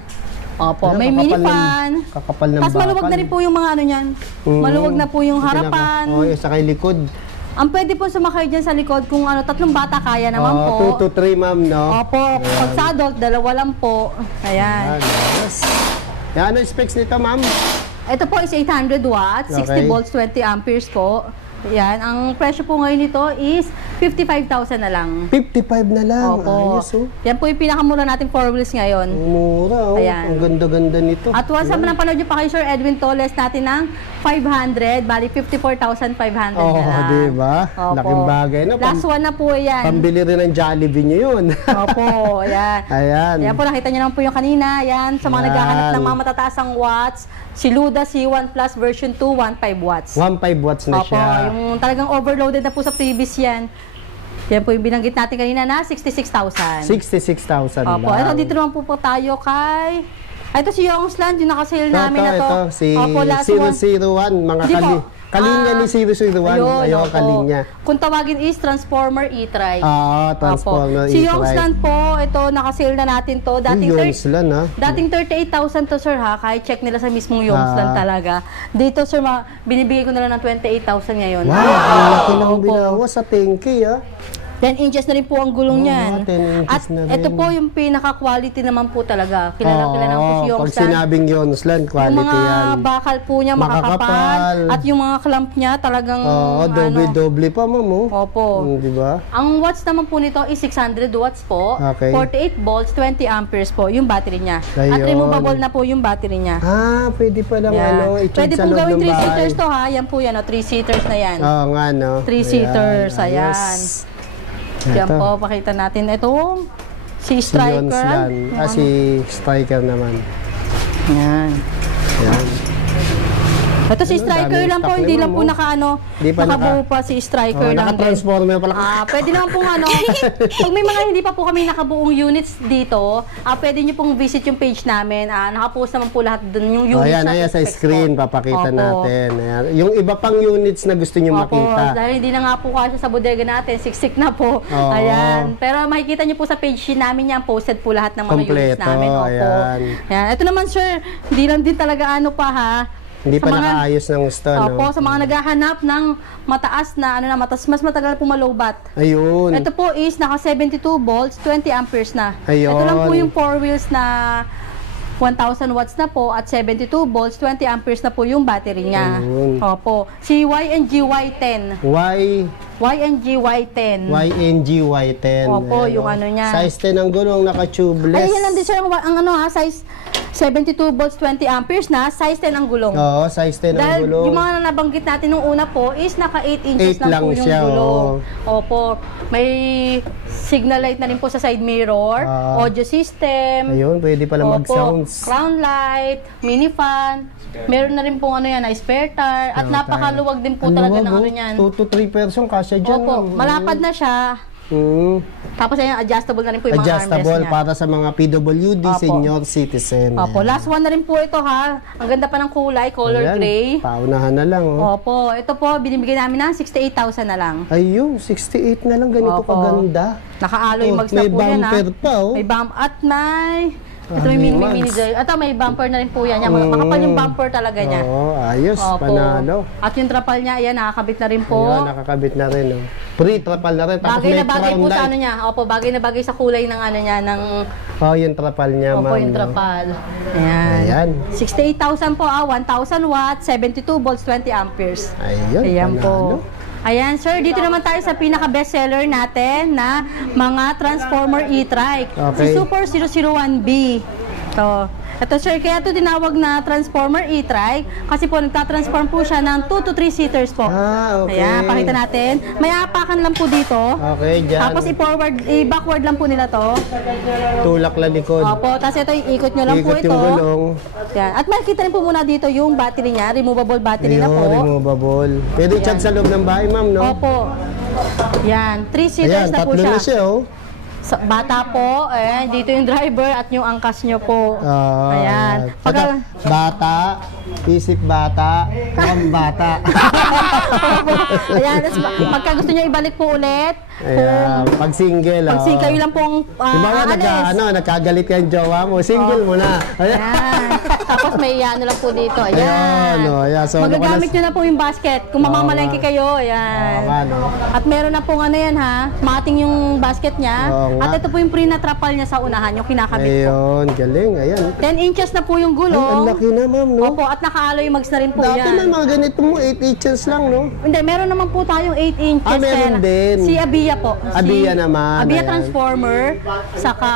Opo, Ayan, may mini kakapal ng- fan. kakapal ng Tapos maluwag bakal. na rin po yung mga ano niyan. Maluwag na po yung harapan. Oh, yung sa kay likod. Ang pwede po sumakay dyan sa likod kung ano, 3 bata kaya naman po. 2 to 3, ma'am, no? Opo, pag sa adult, 2 lang po. Ayan. Ayan, yes. Yan, ano yung specs nito, ma'am? Ito po is 800 watts, 60 Okay. volts, 20 amperes po. Yan, ang presyo po ngayon nito is 55,000 na lang. 55 na lang. Opo. Ayos, oh. Yan po yung pinakamura nating 4 wheels ngayon. Mura, oh. Ayan. Ang ganda-ganda nito. At once na napanood nyo pa kay Sir Edwin Toles natin ng 500, bali 54,500 Oo, na lang. diba? Opo. Laking bagay, no? Last one na po yan. Pambili rin ng Jollibee nyo yun. Opo, ayan. Ayan. Ayan po, nakita nyo naman po yung kanina. Ayan, sa mga Yan. naghahanap ng mga matataasang watts, si Luda C1 Plus version 2, 15 watts. 1.5 watts na Opo, siya. yung talagang overloaded na po sa previous yan. Yan po yung binanggit natin kanina na 66,000. 66,000 Opo, lang. ito dito naman po tayo kay... Ito si Youngsland, yung nakasale namin na to. Ito, si Opo, last one. 001, mga Hindi po. kalinya ni 001. Ayun, opo. kalinya. Kung tawagin is Transformer E-Trike. Transformer Si E-Trike. Youngsland po, ito nakasale na natin to. Dating Yung Youngsland, ha? Dating 38,000 to, sir, ha? Kahit check nila sa mismong Youngsland talaga. Dito, sir, binibigay ko na lang ng 28,000 ngayon. Wow, ang laki ng Opo. binawas sa 10K, ha? 10 inches na rin po ang gulong Oo niyan. nga, 10 inches At na rin. ito po yung pinaka-quality naman po talaga. Kilala po si Pag Youngsland. sinabing Youngsland, Yung quality mga yan. bakal po niya makakapal. Makakapal. At yung mga clamp niya talagang Doble-doble pa, ma'am, oh. Opo. Di ba? Ang watts naman po nito is 600 watts po. Okay. 48 volts, 20 amperes po yung battery niya. At Ayun. removable na po yung battery niya. Pwede pa lang, Yan. i-charge Pwede sa pong loob gawin ng 3 bahay. seaters to, ha. Yan po yan, 3 seaters na yan. Oo nga, no? 3 seaters, ayan. ayos. Yan Ito. po, pakita natin. Ito, si Striker. Youngsland. Si Striker naman. Yan. Yan. Ito si Ano, Striker daming lang po, stock hindi yun, lang po ma'am, nakaano, Di pa nakabuo pa si Striker lang din. Naka-transformer pala. Pwede naman pong ano, pag may mga hindi pa po kami nakabuong units dito, pwede nyo pong visit yung page namin. Nakapost naman po lahat dun yung units Ayan, na ayan sa specs screen, po. papakita Opo. natin. Ayan. Yung iba pang units na gusto nyo Opo, makita. dahil hindi na nga po kasi sa bodega natin, siksik na po. Oo. Ayan. Pero makikita nyo po sa page namin yan, posted po lahat ng mga units Kompleto, namin. Opo. ayan. Ayan. Ito naman sir, hindi lang din talaga ano pa ha. Hindi Sa pa mga- nakaayos ng gusto, no? Opo, sa mga naghahanap ng mataas na, mas matagal po malobat. Ayun. Ito po is naka 72 volts, 20 amperes na. Ayun. Ito lang po yung 4 wheels na 1,000 watts na po at 72 volts, 20 amperes na po yung battery niya. Ayun. Opo. Si YNG Y10. YNG Y10. YNG Y10. Opo, Ayan, yung ano niya. Size 10 ang gulong, naka-tubeless. Ay, yan lang din sir, ang ano ha, size 72 volts, 20 amperes na, size 10 ang gulong. Oo, size 10 ang Dahil gulong. yung mga nabanggit natin nung una po is naka 8 inches 8 lang lang po yung siya, gulong. Opo. May signal light na rin po sa side mirror, audio system. Ayun, pwede pala Opo, mag-sounds. crown light, mini fan. Meron na rin po ano yan, na spare tire. At napakaluwag din po talaga ng ano yan. 2 to 3 person kasya dyan. Opo, malapad na siya. Tapos ayan, adjustable na rin po yung mga armrest Adjustable niya. para sa mga PWD, Opo. senior citizen. Opo, last one na rin po ito ha. Ang ganda pa ng kulay, color Ayan, gray. paunahan na lang. Oh. Opo, ito po, binibigay namin ng 68,000 na lang. Ayun, 68 na lang, ganito Opo. kaganda. Naka-alloy Oh, mags na may po yan ha. bumper pa, oh. May at may... Ito Ah, may may mini mags. drive. Ito may bumper na rin po yan. Makapal yung bumper talaga niya. Oo, ayos, Opo. panalo. At yung trapal niya, ayan, nakakabit na rin po. Ayun, nakakabit na rin. Oh. Pre-trapal na rin. Tapos Bagay may na bagay crown po sa light. ano niya. Opo, bagay na bagay sa kulay ng ano niya, ng... Oh, yung trapal niya, Opo, ma'am. yung no? trapal. Ayan. Ayan. 68,000 po 1,000 watts, 72 volts, 20 amperes. Ayun, Ayan panalo. po. Ayan, sir, dito naman tayo sa pinaka-bestseller natin na mga Transformer e-trike. Okay. Si Super 001B. Ito, sir, kaya ito tinawag na Transformer e-trike kasi po nagtatransform po siya ng 2 to 3 seaters po. Ah, okay. Ayan, pakita natin. May apakan lang po dito. Okay, dyan. Tapos i-backward lang po nila to. Tulak lang likod. Opo, tapos ito, iikot nyo lang po Ikot ito. yung gulong. Yan. At makikita rin po muna dito yung battery niya, removable battery na Ayun, po. removable. Pwede chat sa loob ng bahay, ma'am, no? Opo. Yan, 3 Ayan, seaters na po tatlo siya. na siya, oh. Bata po, dito yung driver at yung angkas nyo po. Ayan. Saka, bata, isip bata, mukhang bata. Ayan, tapos pagka gusto nyo ibalik po ulit, Ayan, pag single, pag oh. kayo lang pong Diba nga, aalis. nagkagalit ka yung jowa mo, single mo na. Ayan. Ayan. Tapos may ano lang po dito. Ayan. Ayan, oh, ayan. So, Magagamit nyo na po yung basket. Kung mamamalengke kayo, ayan. Oo, no? At meron na po ano yan ha, mating yung basket niya. Oo nga. At ito po yung pre-na-trapal niya sa unahan, yung kinakabit po. Ayun, galing, ayan. 10 inches na po yung Ay, ang gulong. laki na, ma'am, no? Opo, at naka-alloy mags na rin po Dati yan. na mga ganito mo, 8 inches lang, no? Hindi, meron naman po tayong 8 inches. Ah, meron din. Si Abia po. Abia naman, Abia ayan. Transformer, saka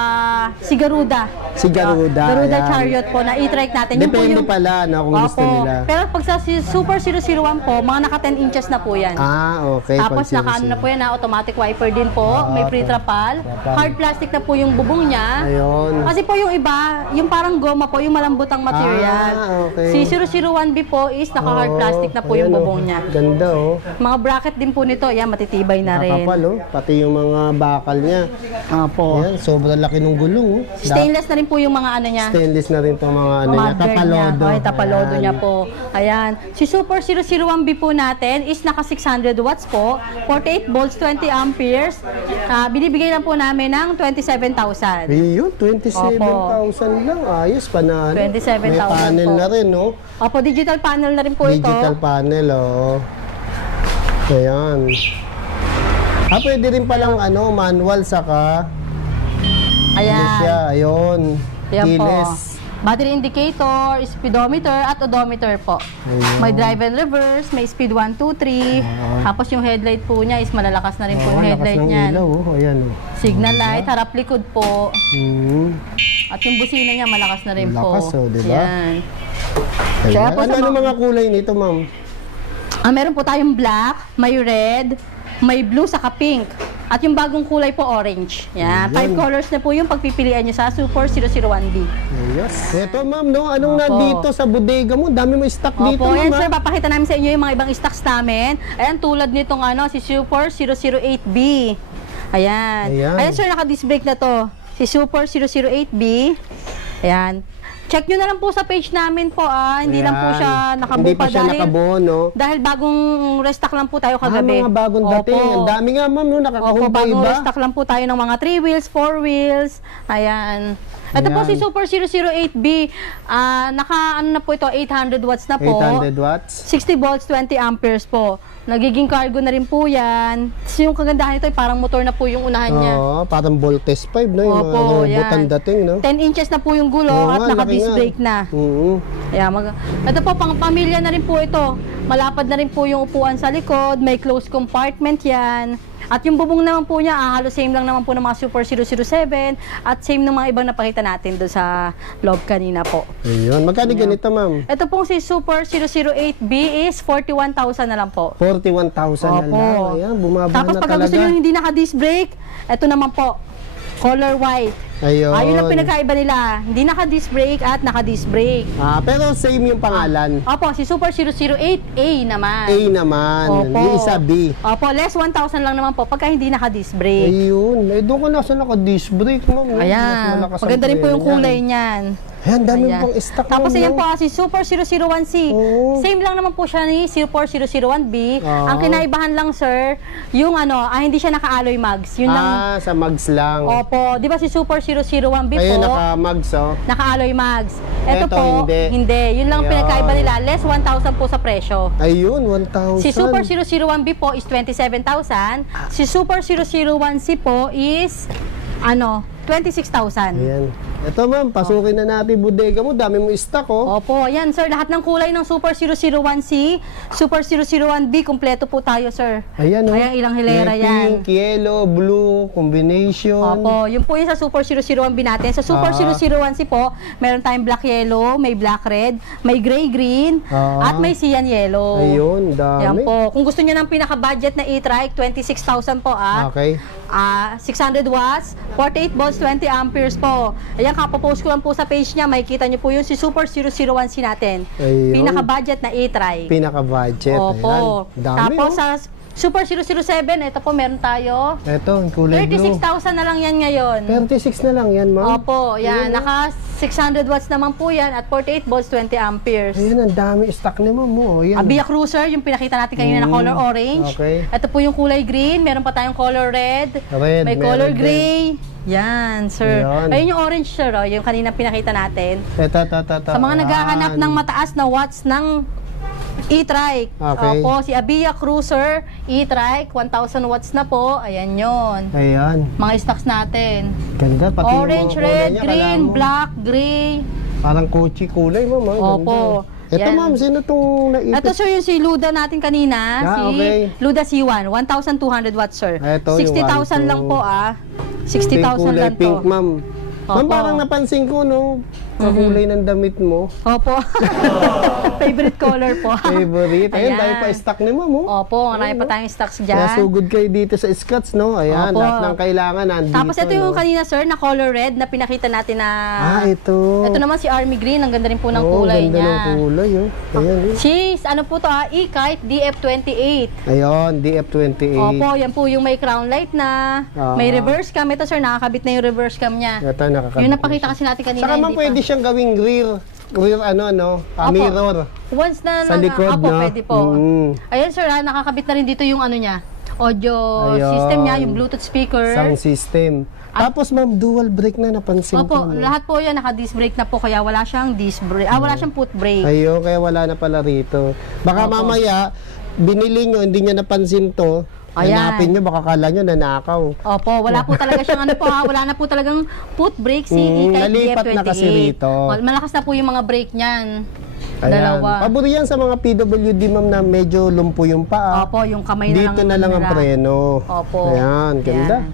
si Garuda. Si Garuda, Garuda ayan. Chariot po, na e-trike natin. Yun po Depende pala, no, kung gusto Opo. nila. Pero pag sa Super 001 po, mga naka 10 inches na po yan. Ah, okay. Tapos pag naka ano na po yan, automatic wiper din po, may pre-trapal. Hard plastic na po yung bubong niya. Ayun. Kasi po yung iba, yung parang goma po, yung malambot ang material. Ah, okay. Si 001B po is naka-hard plastic na po yung Ayan, bubong oh. niya. Ganda, oh. Mga bracket din po nito, yan, matitibay na rin. Kakapal, oh. Pati yung mga bakal niya. Opo. Ayan, sobrang laki ng gulong, oh. Stainless na rin po yung mga ano niya. Stainless na rin itong mga ano niya. Mother Tapalodo. Niya. Tapalodo Ayan. niya po. Ayan. Si Super 001B po natin is naka 600 watts po, 48 volts, 20 amperes. Binibigay lang po namin ng 27,000. Ayun, 27,000 lang. Ayos, panalo. 27,000 May panel po. na rin, no? Opo, digital panel na rin po Digital ito. panel, oh. Ayan. Pwede rin palang ano, manual saka ano siya, Ayan. ayun. Ayan po. Keyless. Battery indicator, speedometer, at odometer po. Ayun. May drive and reverse, may speed 1, 2, 3. Tapos yung headlight po niya is malalakas na rin po yung lakas headlight ng niyan. ilaw, oh. Ayan, oh. Signal light, harap likod po. At yung busina niya malakas na rin po. Malakas, oh, di ba? Yan. Ayan. Kaya po Ano, sa ano mga- mga kulay nito, ma'am? Meron po tayong black, may red, may blue, saka pink. At yung bagong kulay po, orange. Yan. Ayan. 5 colors na po yung pagpipilian nyo sa Super 001B. Yes. Ito, ma'am, no? Anong Opo. nandito sa bodega mo? Dami mo stock dito, Opo, yan ma'am, sir, ah. papakita namin sa inyo yung mga ibang stocks namin. Ayan, tulad nitong ano, si Super 008B. Ayan. Ayan. Ayan sir, naka-disc brake na to. Si Super 008B. Ayan. Check nyo na lang po sa page namin po Hindi lang po Ayan. siya nakabuo Hindi pa pa siya nakabuo, no? Dahil bagong restock lang po tayo kagabi. mga bagong dating. Ang Opo. dami nga, ma'am, no? Opo, bagong Nakakahubay ba? restock lang po tayo ng mga 3 wheels, 4 wheels. Ayan. Ito po Ayan. si Super 008B. Naka ano na po ito, 800 watts na po. 800 watts. 60 volts, 20 amperes po. Nagiging cargo na rin po yan. Tapos yung kagandahan nito, parang motor na po yung unahan niya. Oo, parang Voltes 5, no? Yung Opo, mga robotan yan. dating, no? 10 inches na po yung gulo Oo at nga, naka-disc laki nga. brake na. Kaya ito po, pang pamilya na rin po ito. Malapad na rin po yung upuan sa likod, may closed compartment yan. At yung bubong naman po niya, halos same lang naman po ng mga Super 007 at same ng mga ibang napakita natin doon sa loob kanina po. Ayun. Magkano ganito, ma'am? Ito pong si Super 008B is 41,000 na lang po. 41,000 na Opo. lang. Ayan, bumaba Tapos na pagka talaga. gusto nyo hindi naka-disc brake, ito naman po, color white. Ayun. Ayun ang pinakaiba nila. Hindi naka-disc brake at naka-disc brake. Pero same yung pangalan. Opo, si Super 008A naman. A naman. Opo. Yung isa B. Opo, less 1,000 lang naman po pagka hindi naka-disc brake. Ayun. Doon ko nasa naka-disc brake, ma'am. No? Mas Ayan. malakas ang Maganda rin po yung preno kulay niyan. niyan. Ayan, dami Ayan. pang stock, Tapos ma'am, ayan no? po, si Super 001C. Oo. Same lang naman po siya ni Super 001B. Ah. Ang kinaibahan lang, sir, yung hindi siya naka-alloy mags. Yun lang. Sa mags lang. Opo, di ba si Super 001B po? Ayun, naka-mags, oh. Naka-alloy mags. Ito Eto, po, hindi. Yun lang ang Ayan. pinakaiba nila. Less 1,000 po sa presyo. Ayun, 1,000. Si Super 001B po is 27,000. Si Super 001C po is 26,000. Ayan. Ito, ma'am, pasukin na natin bodega mo. Dami mo stock, oh. Opo, yan sir, lahat ng kulay ng Super 001C, Super 001B, kumpleto po tayo sir. Ayan, oh. Ayan, ilang hilera May yan. pink, yellow, blue, combination. Opo, yun po yung sa Super 001B natin. Sa Super 001C po, meron tayong black yellow, may black red, may gray green, at may cyan yellow. Ayun, dami. Yan po. Kung gusto niyo ng pinaka-budget na e-trike, 26,000 po Okay. 600 watts, 48 volts, 20 amperes po. Ayan, kapapost ko lang po sa page niya. Makikita niyo po yung si Super 001C natin. Ayun. Pinaka-budget na e-trike. Pinaka-budget. Opo. Ayan. Dami, Tapos oh. sa Super 007, ito po meron tayo. Ito, yung kulay blue. 36,000 na lang yan ngayon. 36 na lang yan, ma'am. Opo, yan. Ayun, oh. Naka 600 watts naman po yan at 48 volts, 20 amperes. Ayan, ang dami stock ni ma'am mo. Ayan. Abia Cruiser, yung pinakita natin kanina na color orange. Okay. Ito po yung kulay green. Meron pa tayong color red. Red, May meron color din. gray. Yan, sir. Ayan. Ayun yung orange, sir. Oh, yung kanina pinakita natin. Ito. Sa mga naghahanap ng mataas na watts ng e-trike. Okay. Opo, si Abia Cruiser e-trike, 1,000 watts na po. Ayan yon. Ayan. Mga stocks natin. Ganda. Pati yung Orange, mga kulay red, niya, green, kailangan mo. black, gray. Parang Kochi kulay, ma'am. ah. Opo. Ganda. Ito, Yan. ma'am, sino itong naipit? Ito sir yung si Luda natin kanina, si okay. Luda C1, 1,200 watts sir. Ito, yung 60,000 lang po 60,000 kulay lang to. pink, ma'am. Ma'am, Opo. parang napansin ko, no? Kakulay ng damit mo. Opo. Favorite color po. Favorite. Ayan, Ayan. dahil pa stock ni ma'am, oh. Opo, marami pa tayong stocks Kaya dyan. sugod kayo dito sa Scotts, no? Ayan, Opo. lahat ng kailangan nandito. Tapos ito yung no? kanina sir, na color red na pinakita natin na... Ito. Ito naman si Army Green, ang ganda rin po ng Oo, kulay ganda niya. ng kulay, oh. Ayan, eh. Cheese, ano po to e-kite DF28. Ayun, DF28. Opo, yan po yung may crown light na, may reverse cam. Ito sir, nakakabit na yung reverse cam niya. Ito, nakakabit. Yung napakita kasi natin kanina, Saka ma'am, hindi pwede pa. siyang gawing rear Opo. mirror. Once na Sa likod, opo, no? pwede po. Mm. Ayan sir, nakakabit na rin dito yung ano niya, audio Ayun. system niya, yung Bluetooth speaker. Sound system. Tapos ma'am, dual brake na napansin Opo, ko. no? lahat po yan naka-disc brake na po, kaya wala siyang disc brake. Wala siyang foot brake. Ayun, kaya wala na pala rito. Baka mamaya, binili nyo, hindi nyo napansin to. Ayan. Hanapin nyo, baka kala nyo nanakaw. Opo, wala po talaga siyang wala na po talagang foot brake si e-kite nalipat DF28. na kasi rito. Malakas na po yung mga brake niyan. Ayan. Dalawa. Pabor yan sa mga PWD ma'am na medyo lumpo yung paa. Opo, yung kamay na Dito na lang ang nila. preno. Opo. Ayan, ganda. Yan.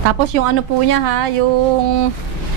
Tapos yung ano po niya yung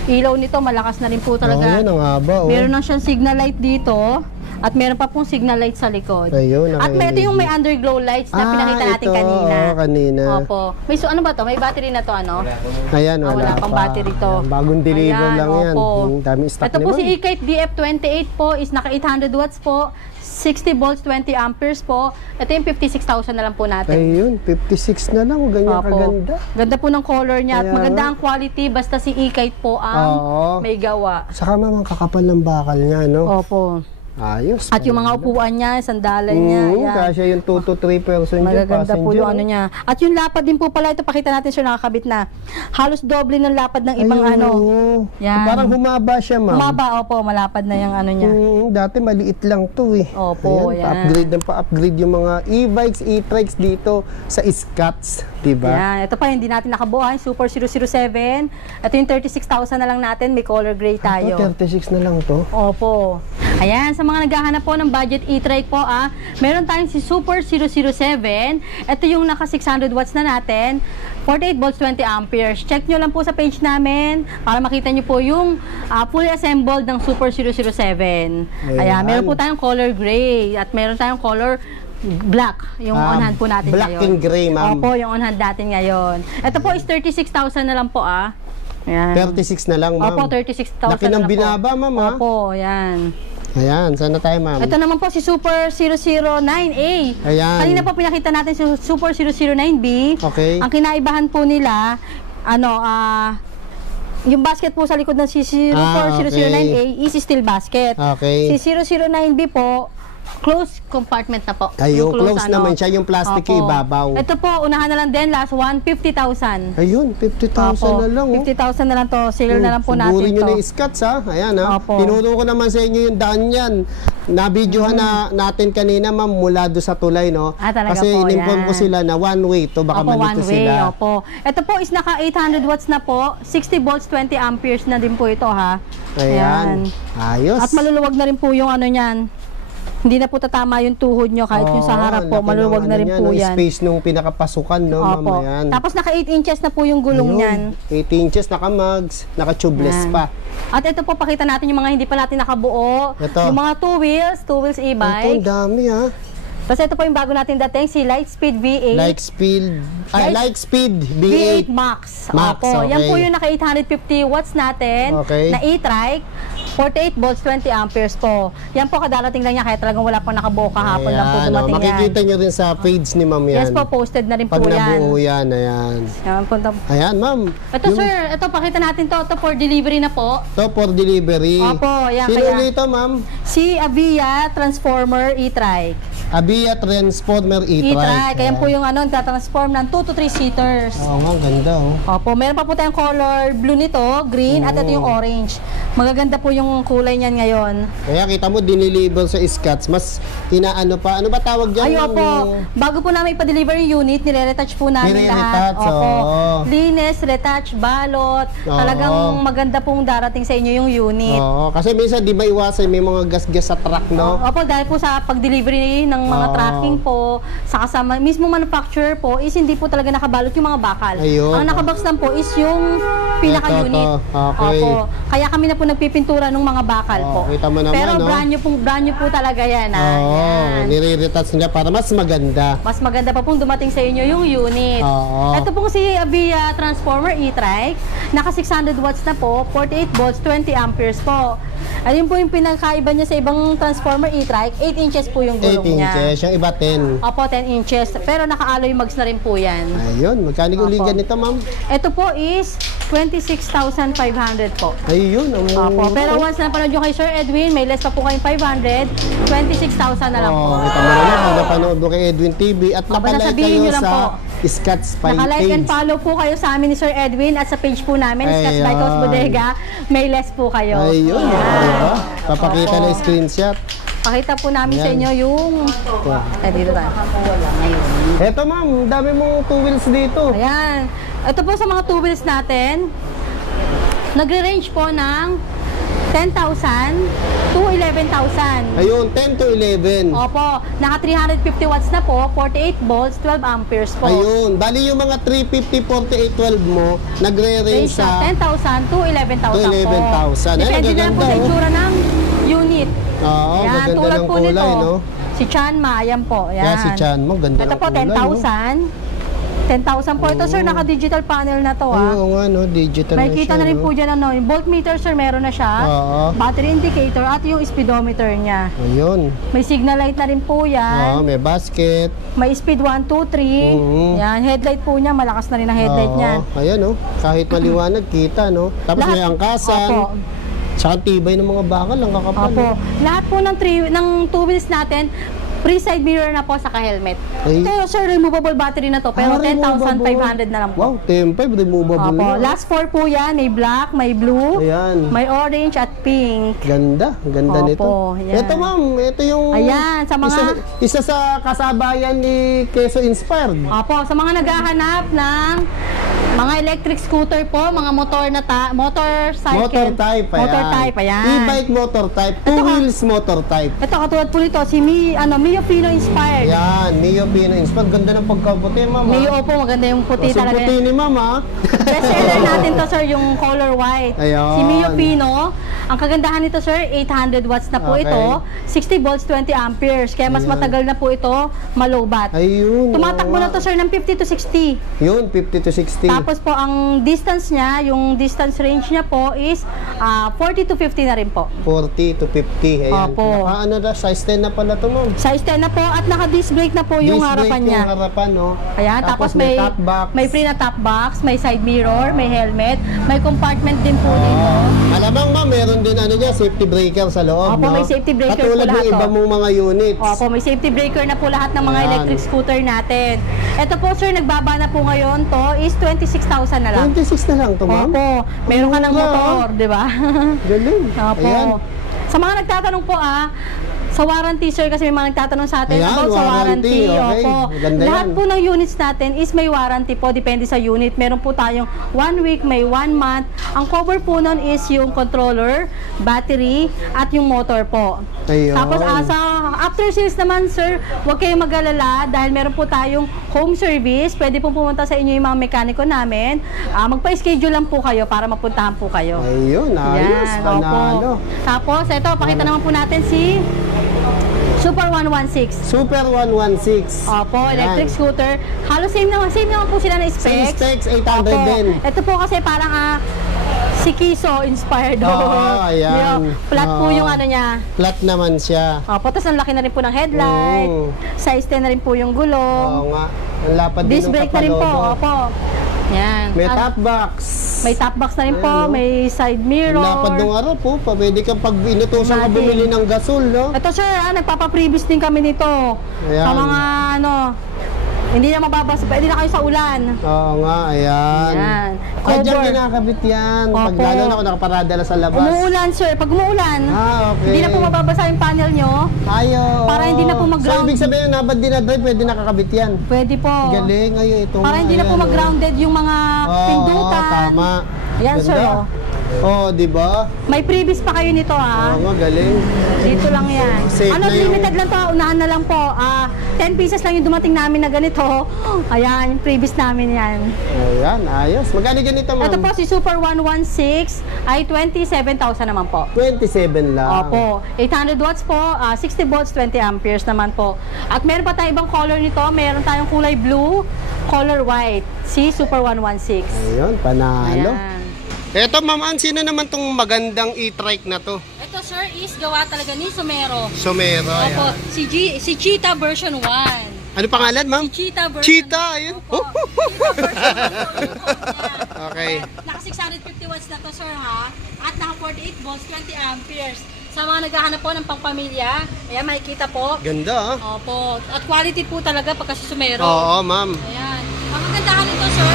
ilaw nito malakas na rin po talaga. Ayan, ang haba. Oh. Meron na siyang signal light dito at meron pa pong signal light sa likod. Ayun, At may ito yung may underglow lights na pinakita natin ito, kanina. kanina. Opo. May ano ba to? May battery na to ano? Ayan, Wala wala pang pa. battery to. Ayan, bagong deliver Ayan, lang yan. opo. Dami stock Ito po naman. si e-kite DF28 po is naka 800 watts po. 60 volts, 20 amperes po. Ito yung 56,000 na lang po natin. Ayun, 56 na lang. Ganyan Opo. kaganda. Ganda po ng color niya at Kaya maganda nga. ang quality basta si e-kite po ang Oo. may gawa. Saka mamang kakapal ng bakal niya, no? Opo. Ayos. At yung mga upuan niya, sandalan niya. Yan. Kasya yung 2 to 3 person dyan, Magaganda po passenger. yung ano niya. At yung lapad din po pala, ito pakita natin sir, nakakabit na. Halos doble ng lapad ng ibang Ayun, ano. oo. Yan. Parang humaba siya, ma'am. Umaba, opo, malapad na yung ano niya. Dati maliit lang to eh. Opo, yan. Pa-upgrade ng pa-upgrade yung mga e-bikes, e-trikes dito sa Scotts, diba? Yan, ito pa hindi natin nakabuhay, Super 007. Ito yung 36,000 na lang natin, may color gray tayo. 36 na lang to. Opo. Ayan, sa mga naghahanap po ng budget e-trike po meron tayong si Super 007. Ito yung naka 600 watts na natin. 48 volts, 20 amperes. Check nyo lang po sa page namin para makita nyo po yung fully assembled ng Super 007. Ayan, meron po tayong color gray at meron tayong color black, yung on-hand po natin black ngayon. and gray, ma'am. Opo, yung on-hand natin ngayon. Ito po is 36,000 na lang po Ayan. 36 na lang, ma'am. Opo, 36,000 Laki ng na lang binaba, ma'am, ha? Opo, yan. Ayan, saan na tayo, ma'am? Ito naman po si Super 009A. Ayan. Kanina po pinakita natin si Super 009B. Okay. Ang kinaibahan po nila, yung basket po sa likod ng si Super okay. 009A is steel basket. Okay. Si 009B po, closed compartment na po. Ayun, Yung close naman siya, yung plastic Opo. yung ibabaw. Ito po, unahan na lang din, last one, 50,000. Ayun, 50,000 Opo, na lang. 50,000 na lang to. Sale na lang po natin Sugurin nyo to. na yung Scotts, ha? Ayan, ha? Opo. Tinuro ko naman sa inyo yung daan yan. Na-videohan na natin kanina, ma'am, mula doon sa tulay, no? Talaga Kasi po, in-inform ko yan. sila na one way to, baka Opo, malito one way, sila. opo. Ito po is naka 800 watts na po, 60 volts, 20 amperes na din po ito ha. Ayan. Ayos. At maluluwag na rin po yung ano niyan. Hindi na po tatama yung tuhod nyo kahit yung sa harap po, laki ng maluluwag na ano rin niya, po no? yan. Space nung pinakapasukan, no, ma'am? Opo. Ayan. Tapos naka 8 inches na po yung gulong niyan. 8 inches, naka-mugs, naka-tubeless Yan. pa. At ito po, pakita natin yung mga hindi pa natin nakabuo. Ito. Yung mga two wheels Ito, ang e-bike. dami, ha? Tapos ito po yung bago natin dating, si Lightspeed V8. Lightspeed V8 V8. Max. Max, Opo. Yan okay. po yung naka 850 watts natin Okay. na e-trike. 48 volts, 20 amperes po. Yan po, kadarating lang niya kaya talagang wala pang nakabuo kahapon lang po Ayan, dumating makikita yan. nyo rin sa page ni ma'am yan. Yes po, posted na rin Pag po yan. nabuo yan, ayan. Yan, punta. Ayan, ma'am. Ito sir, ito pakita natin to. Ito for delivery na po. Ito for delivery. Opo, yan, Sino kaya- dito, ma'am? Si Avia Transformer e-trike. Abia Transformer e-trike. E-trike. Ayan po yung ano, tatransform ng 2 to 3 seaters. Oo nga, ganda, oh. Opo, meron pa po tayong color blue nito, green, at ito yung orange. Magaganda po yung kulay niyan ngayon. Kaya kita mo, diniliver sa Scotts, mas inaano pa. Ano ba tawag dyan? Ay, ma'am? opo. Yung- Bago po namin ipa-deliver yung unit, nire-retouch po namin lahat. Nire-retouch, oo. Linis, retouch, balot. Oo. Talagang maganda pong darating sa inyo yung unit. Oo, kasi minsan di maiwasan, may mga gas-gas sa truck, no? Opo, dahil po sa pag-delivery ng mga Oo. tracking po, sa kasama, mismo manufacturer po, is hindi po talaga nakabalot yung mga bakal. Ayun. Ang nakabox lang po is yung pinaka-unit. Ito, okay. Opo. Kaya kami na po nagpipintura ng mga bakal po. Oo, kita mo naman, Pero no? brand new po talaga yan. Oo, Yan. nire-retouch nila para mas maganda. Mas maganda pa pong dumating sa inyo yung unit. Oo. Ito pong si Avia Transformer e-trike. Naka 600 watts na po, 48 volts, 20 amperes po. Ayun po yung pinakaiba niya sa ibang Transformer e-trike. 8 inches po yung 8 gulong niya. inches, yung iba 10. Opo, 10 inches. Pero naka-alloy mags na rin po yan. Ayun, magkano yung Opo. uligan nito, ma'am? Ito po is 26,500 po. Ayun, ang Opo. Pero once na panood nyo kay Sir Edwin, may less pa po kayong 500, 26,000 na lang po. Oh, kita mo naman, pag napanood mo kay Edwin TV at Basta napalike sabihin kayo nyo lang sa po. Scotts Pine Naka-like and page. follow po kayo sa amin ni Sir Edwin at sa page po namin, Scotts by Cos Ayan. Bodega, may less po kayo. Ayun, Yan. diba? Papakita Opo. na yung screenshot. Pakita po namin sa Ayan. inyo yung... Dito tayo. Eto ma'am, dami mong two wheels dito. Ayan. Ito po sa mga two wheels natin, nagre-range po ng 10,000 to 11,000. Ayun, 10 to 11. Opo, naka 350 watts na po, 48 volts, 12 amperes po. Ayun, bali yung mga 350, 48, 12 mo, nagre-range Range na sa... 10,000 to 11,000 To 11,000. po. Ay, Depende na lang po gaganda, sa oh. itsura ng unit. Oo, Yan, gaganda tulad ng po kulay, nito, no? si Chanma, ayan po. Yan. Yan, si Chan mo, ganda Ito ng po, kulay, no? 10,000. 10,000 po. Ito sir, naka-digital panel na to Ay, oo nga, no? Digital May na kita siya, na rin no? po dyan, ano, yung voltmeter sir, meron na siya. Oo. Battery indicator at yung speedometer niya. Ayun. May signal light na rin po Oo, yan. may basket. May speed 1, 2, 3. Mhm. Yan, headlight po niya. Malakas na rin ang headlight Oo, niya. ayan, no? Kahit maliwanag, kita, no? Tapos may angkasan. Opo. Saka tibay ng mga bakal, ang kakapal. Opo. Lahat po ng 2 wheels natin, free side mirror na po saka helmet. Ay. Ito, sir, removable battery na to. Pero removable. 10,500 na lang po. Wow, 10,500, removable Opo. na. Last 4 po yan. May black, may blue, Ayan. may orange at pink. Ganda, ganda Opo, nito. yan. Ito ma'am, ito yung Ayan, sa mga- isa sa kasabayan ni Quezon Inspired. Opo, sa mga naghahanap ng mga electric scooter po, mga motor na motorcycle. Motor type, ayan. Motor type, ayan. E-bike motor type, two wheels motor type. Ito, katulad po nito, si Mio Pino inspired. Ayan, Mio Pino Inspired. Ganda ng pagkaputi, ma'am. Mio po, maganda yung puti Kasi talaga. puti ni ma'am, ha? Best seller natin to, sir, yung color white. Ayan. Si Mio Pino, ang kagandahan nito, sir, 800 watts na po Okay. ito, 60 volts, 20 amperes. Kaya mas Ayan. matagal na po ito malobat. Ayun. Tumatakbo oo na to, nga. sir, ng 50 to 60. Yun, 50 to 60. Tapos po, ang distance niya, yung distance range niya po is 40 to 50 na rin po. 40 to 50. Ayan. Opo. Ano na, size 10 na pala to, ma'am. Size 10 na po at naka-disc brake na po yung Disc brake harapan niya. Yung harapan, no? Ayan, tapos may top box. may free na top box, may side mirror, may helmet, may compartment din po dito. Malamang ma'am, meron din ano dyan, safety breaker sa loob, Opo, no? may safety breaker Katulad po lahat, ng iba oh. mong mga units. Opo, may safety breaker na po lahat ng mga Ayan. electric scooter natin. Ito po, sir, nagbaba na po ngayon to is 26,000 na lang. 26 na lang to, ma'am? Opo, meron ka ng Mura. motor, di ba? Galing. Opo. Ayan. Sa mga nagtatanong po sa warranty, sir, kasi may mga nagtatanong sa atin Ayan, about sa warranty, warranty. okay. Opo. Maganda Lahat yan. po ng units natin is may warranty po, depende sa unit. Meron po tayong 1 week, may 1 month. Ang cover po nun is yung controller, battery, at yung motor po. Ayun. Tapos sa after sales naman, sir, huwag kayong mag-alala dahil meron po tayong home service. Pwede po pumunta sa inyo yung mga mekaniko namin. Magpa-schedule lang po kayo para mapuntahan po kayo. Ayun, ayos. Yan, Panalo. opo. Tapos, ito, pakita naman po natin si Super 116. Super 116. Opo, Ayan. electric scooter. Halos same naman po sila na Same specs. specs, 800 Opo. din. Ito po kasi parang si Kiso inspired. Oo, ayan. Flat po Oo. yung ano niya. Flat naman siya. Opo, tapos ang laki na rin po ng headlight. Oo. Size 10 na rin po yung Oo gulong. nga. Ang lapad din Disc ng brake na rin po. kapalodo. Opo. Yan. May Ah, top box. may top box na rin po. Ayan, no? May side Ang mirror. lapad ng araw po. Pwede kang pag inutusan ka Natin. bumili ng gasol, no? Ito sir, nagpapa-previous din kami nito. Ayan. Sa mga hindi na mababasa, pwede na kayo sa ulan. Oo nga, ayan. Ayan. Ay, dyan Cover. kinakabit yan. Pag Opo. lalo na ako nakaparada lang sa labas. Umuulan sir, pag umuulan, Okay. hindi na po mababasa yung panel nyo. Ayaw. Para hindi na po mag-ground. So, ibig sabihin, nabad din na drive, pwede nakakabit yan. Pwede po. Galing, ayun, ito Para nga, hindi na po ayan, oh. mag-grounded yung mga pindutan. Tama. Yan sir. Ganda. Di ba? May previous pa kayo nito Oo nga, galing. Dito lang yan. Safe na yung- Limited lang to, unahan na lang po. 10 pieces lang yung dumating namin na ganito. Ayan, yung previous namin yan. Ayan, ayos. Magkano ganito, ma'am? Ito po si Super 116 ay 27,000 naman po. 27 lang. Opo, 800 watts po, 60 volts, 20 amperes naman po. At meron pa tayong ibang color nito. Meron tayong kulay blue, color white. Si Super 116. Ayun, panalo. Ayan. Eto, ma'am, sino naman tong magandang e-trike na to? Ito sir is gawa talaga ni Sumero. Somero, Opo, ayan. si Cheetah version 1. Ano pangalan, ma'am? Cheetah version. Cheetah, ayun. Opo. Cheetah version 1. Okay. Naka 650 watts na to sir ha. At naka 48 volts, 20 amperes. Sa mga naghahanap po ng pangpamilya, ayan makikita po. Ganda, Opo. At quality po talaga pagka si Sumero. Oo, ma'am. Ayan. Ang kagandahan nito sir,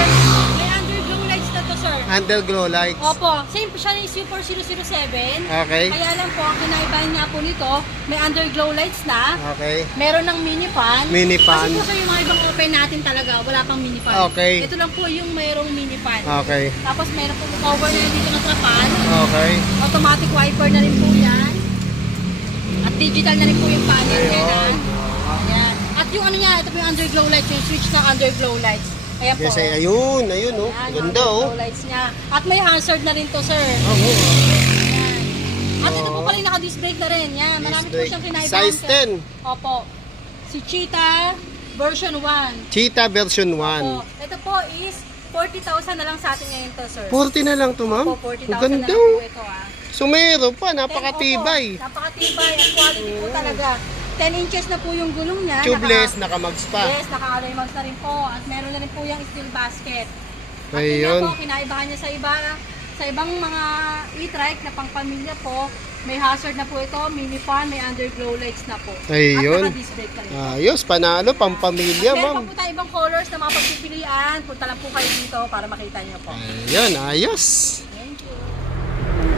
may underglow lights na to sir. Handle glow lights. Opo. Same siya ni Super 007. Okay. Kaya lang po, ang kinaibahan nga po nito, may underglow lights na. Okay. Meron ng mini fan. Mini fan. Kasi po sir, yung mga ibang open natin talaga, wala pang mini fan. Okay. Ito lang po yung mayroong mini fan. Okay. Tapos meron po cover na rin dito ng trapan. Okay. Automatic wiper na rin po yan. At digital na rin po yung panel niya na. Ayan. At yung ano niya, ito po yung underglow lights, yung switch na underglow lights. Ayan po. Yes, ayun, oh. Ayan, Ganda, oh. underglow lights niya. At may hazard na rin to sir. Oo. Ayan. At ito po pala yung naka-disc brake na rin. Yan, marami po brake. siyang kinaibahan. Size 10. Opo. Si Cheetah version 1. Cheetah version 1. Opo. Ito po is 40,000 na lang sa atin ngayon to, sir. 40 na lang to, ma'am. Opo, 40,000 Ang na ganda, lang oh. po ito, Sumero pa, Then, napakatibay. opo, napakatibay at quality po talaga. 10 inches na po yung gulong niya. Tubeless, naka-mags pa. Yes, naka-alloy mags na rin po. At meron na rin po yung steel basket. At Ayun. yun nga po, kinaibahan niya sa iba. Sa ibang mga e-trike na pangpamilya po, may hazard na po ito, mini fan, may underglow lights na po. Ayun. At naka-disc brake na rin. Ayos, panalo, pampamilya, Meron ma'am. pa po tayo ibang colors na mga pagpipilian. Punta lang po kayo dito para makita niyo po. Ayun, ayos. Thank you.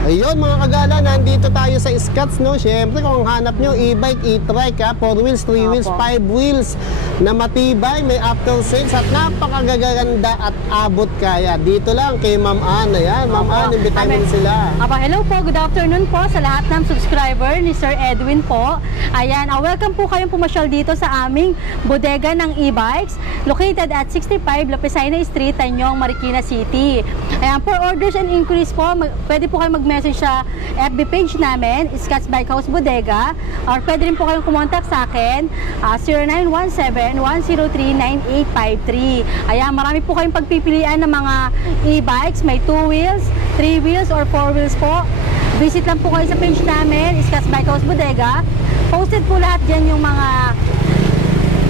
Ayun mga kagala, nandito tayo sa Scotts, no? Siyempre kung hanap nyo e-bike, e-trike, 4 wheels, 3 wheels, Opo. 5 wheels na matibay, may after sales at napakagaganda at abot kaya. Dito lang kay Ma'am Ann. Ayan, Ma'am Opo. Ann, imbitahin mo sila. Hello po, good afternoon po sa lahat ng subscriber ni Sir Edwin po. Ayan, welcome po kayong pumasyal dito sa aming bodega ng e-bikes located at 65 Lapicina Street, Tanyong, Marikina City. Ayan, for orders and inquiries po, pwede po kayo mag-message sa FB page namin, Scotts Bike House Bodega, or pwede rin po kayong kumontak sa akin, 0917-103-9853. Ayan, marami po kayong pagpipilian ng mga e-bikes, may 2 wheels, 3 wheels, or 4 wheels po. Visit lang po kayo sa page namin, Scotts Bike House Bodega. Posted po lahat dyan yung mga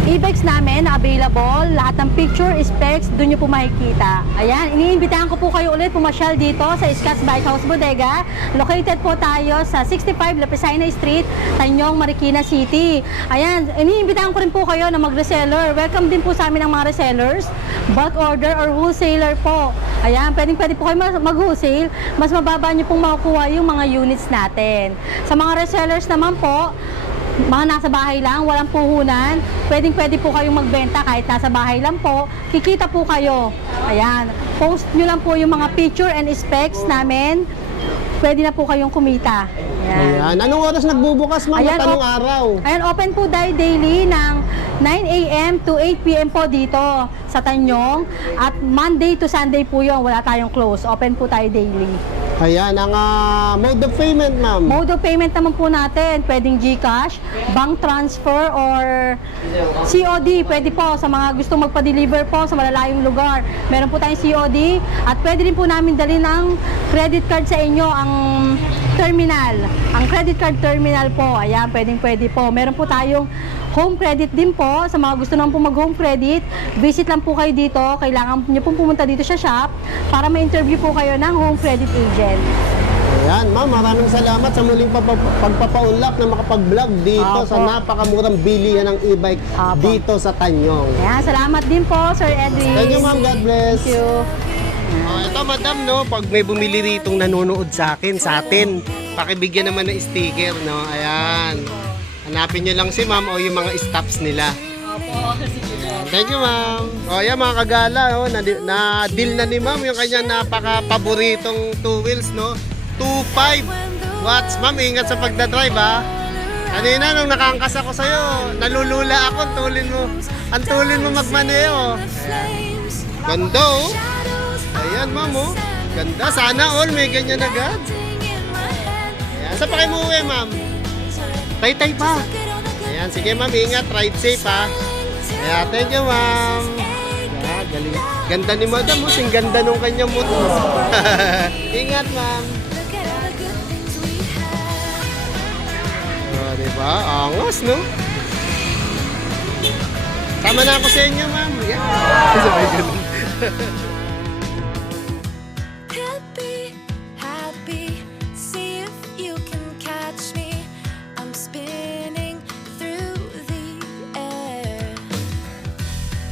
e-bikes namin na available, lahat ng picture, specs, doon nyo po makikita. Ayan, iniimbitahan ko po kayo ulit pumasyal dito sa Scotts Bike House Bodega. Located po tayo sa 65 Lapicina Street, Tanyong, Marikina City. Ayan, iniimbitahan ko rin po kayo na mag-reseller. Welcome din po sa amin ang mga resellers, bulk order or wholesaler po. Ayan, pwede po kayo mag-wholesale, mas mababa nyo pong makukuha yung mga units natin. Sa mga resellers naman po, mga nasa bahay lang, walang puhunan, pwede po kayong magbenta kahit nasa bahay lang po, kikita po kayo. Ayan, post nyo lang po yung mga picture and specs namin, pwede na po kayong kumita. Ayan, anong oras nagbubukas, Ma'am? At anong araw? Ayan, open po tayo daily ng 9 a.m. to 8 p.m. po dito sa Tanyong. At Monday to Sunday po yun, wala tayong close. Open po tayo daily. Ayan, ang mode of payment, Ma'am. Mode of payment naman po natin, pwedeng GCash, bank transfer, or COD. Pwede po sa mga gustong magpa-deliver po sa malalayong lugar. Meron po tayong COD at pwede rin po namin dali ng credit card sa inyo ang terminal. Ang credit card terminal po, ayan, pwede po. Meron po tayong home credit din po. Sa mga gusto naman po mag-home credit, visit lang po kayo dito. Kailangan nyo pong pumunta dito sa shop para ma-interview po kayo ng home credit agent. Ayan, Ma'am, maraming salamat sa muling pagpapaunlak na makapag-vlog dito Opo. sa napakamurang bilihan ng e-bike Opo. dito sa Tanyong. Ayan, salamat din po, Sir Edwin. Thank you, Ma'am. God bless. Thank you. Ito, madam, no, pag may bumili ritong nanonood sa atin, pakibigyan naman ng sticker, no? Ayan. Hanapin nyo lang si ma'am o yung mga stops nila. Thank you, ma'am. O, yan mga kagala, no? Na-deal na ni ma'am yung kanyang napaka-paboritong 2 wheels, no? 2.5 watts. Ma'am, ingat sa pagdadrive, ha? Kanina, nung nakangkas ako sa'yo, nalulula ako, ang tulin mo magmaneho. Ganda, oh. Ayan, ma'am, oh. Ganda. Sana all may ganyan agad. Ayan. Saan pa kayo umuwi, ma'am? Tay-tay pa. Ayan. Sige, ma'am. Ingat. Ride safe, ha. Ayan. Thank you, ma'am. Ayan. Galing. Ganda ni madam, oh. Sing ganda nung kanyang motor. Ingat, ma'am. Oh, diba? Angas, no? Sama na ako sa inyo, ma'am. Ayan. Sabay ganun.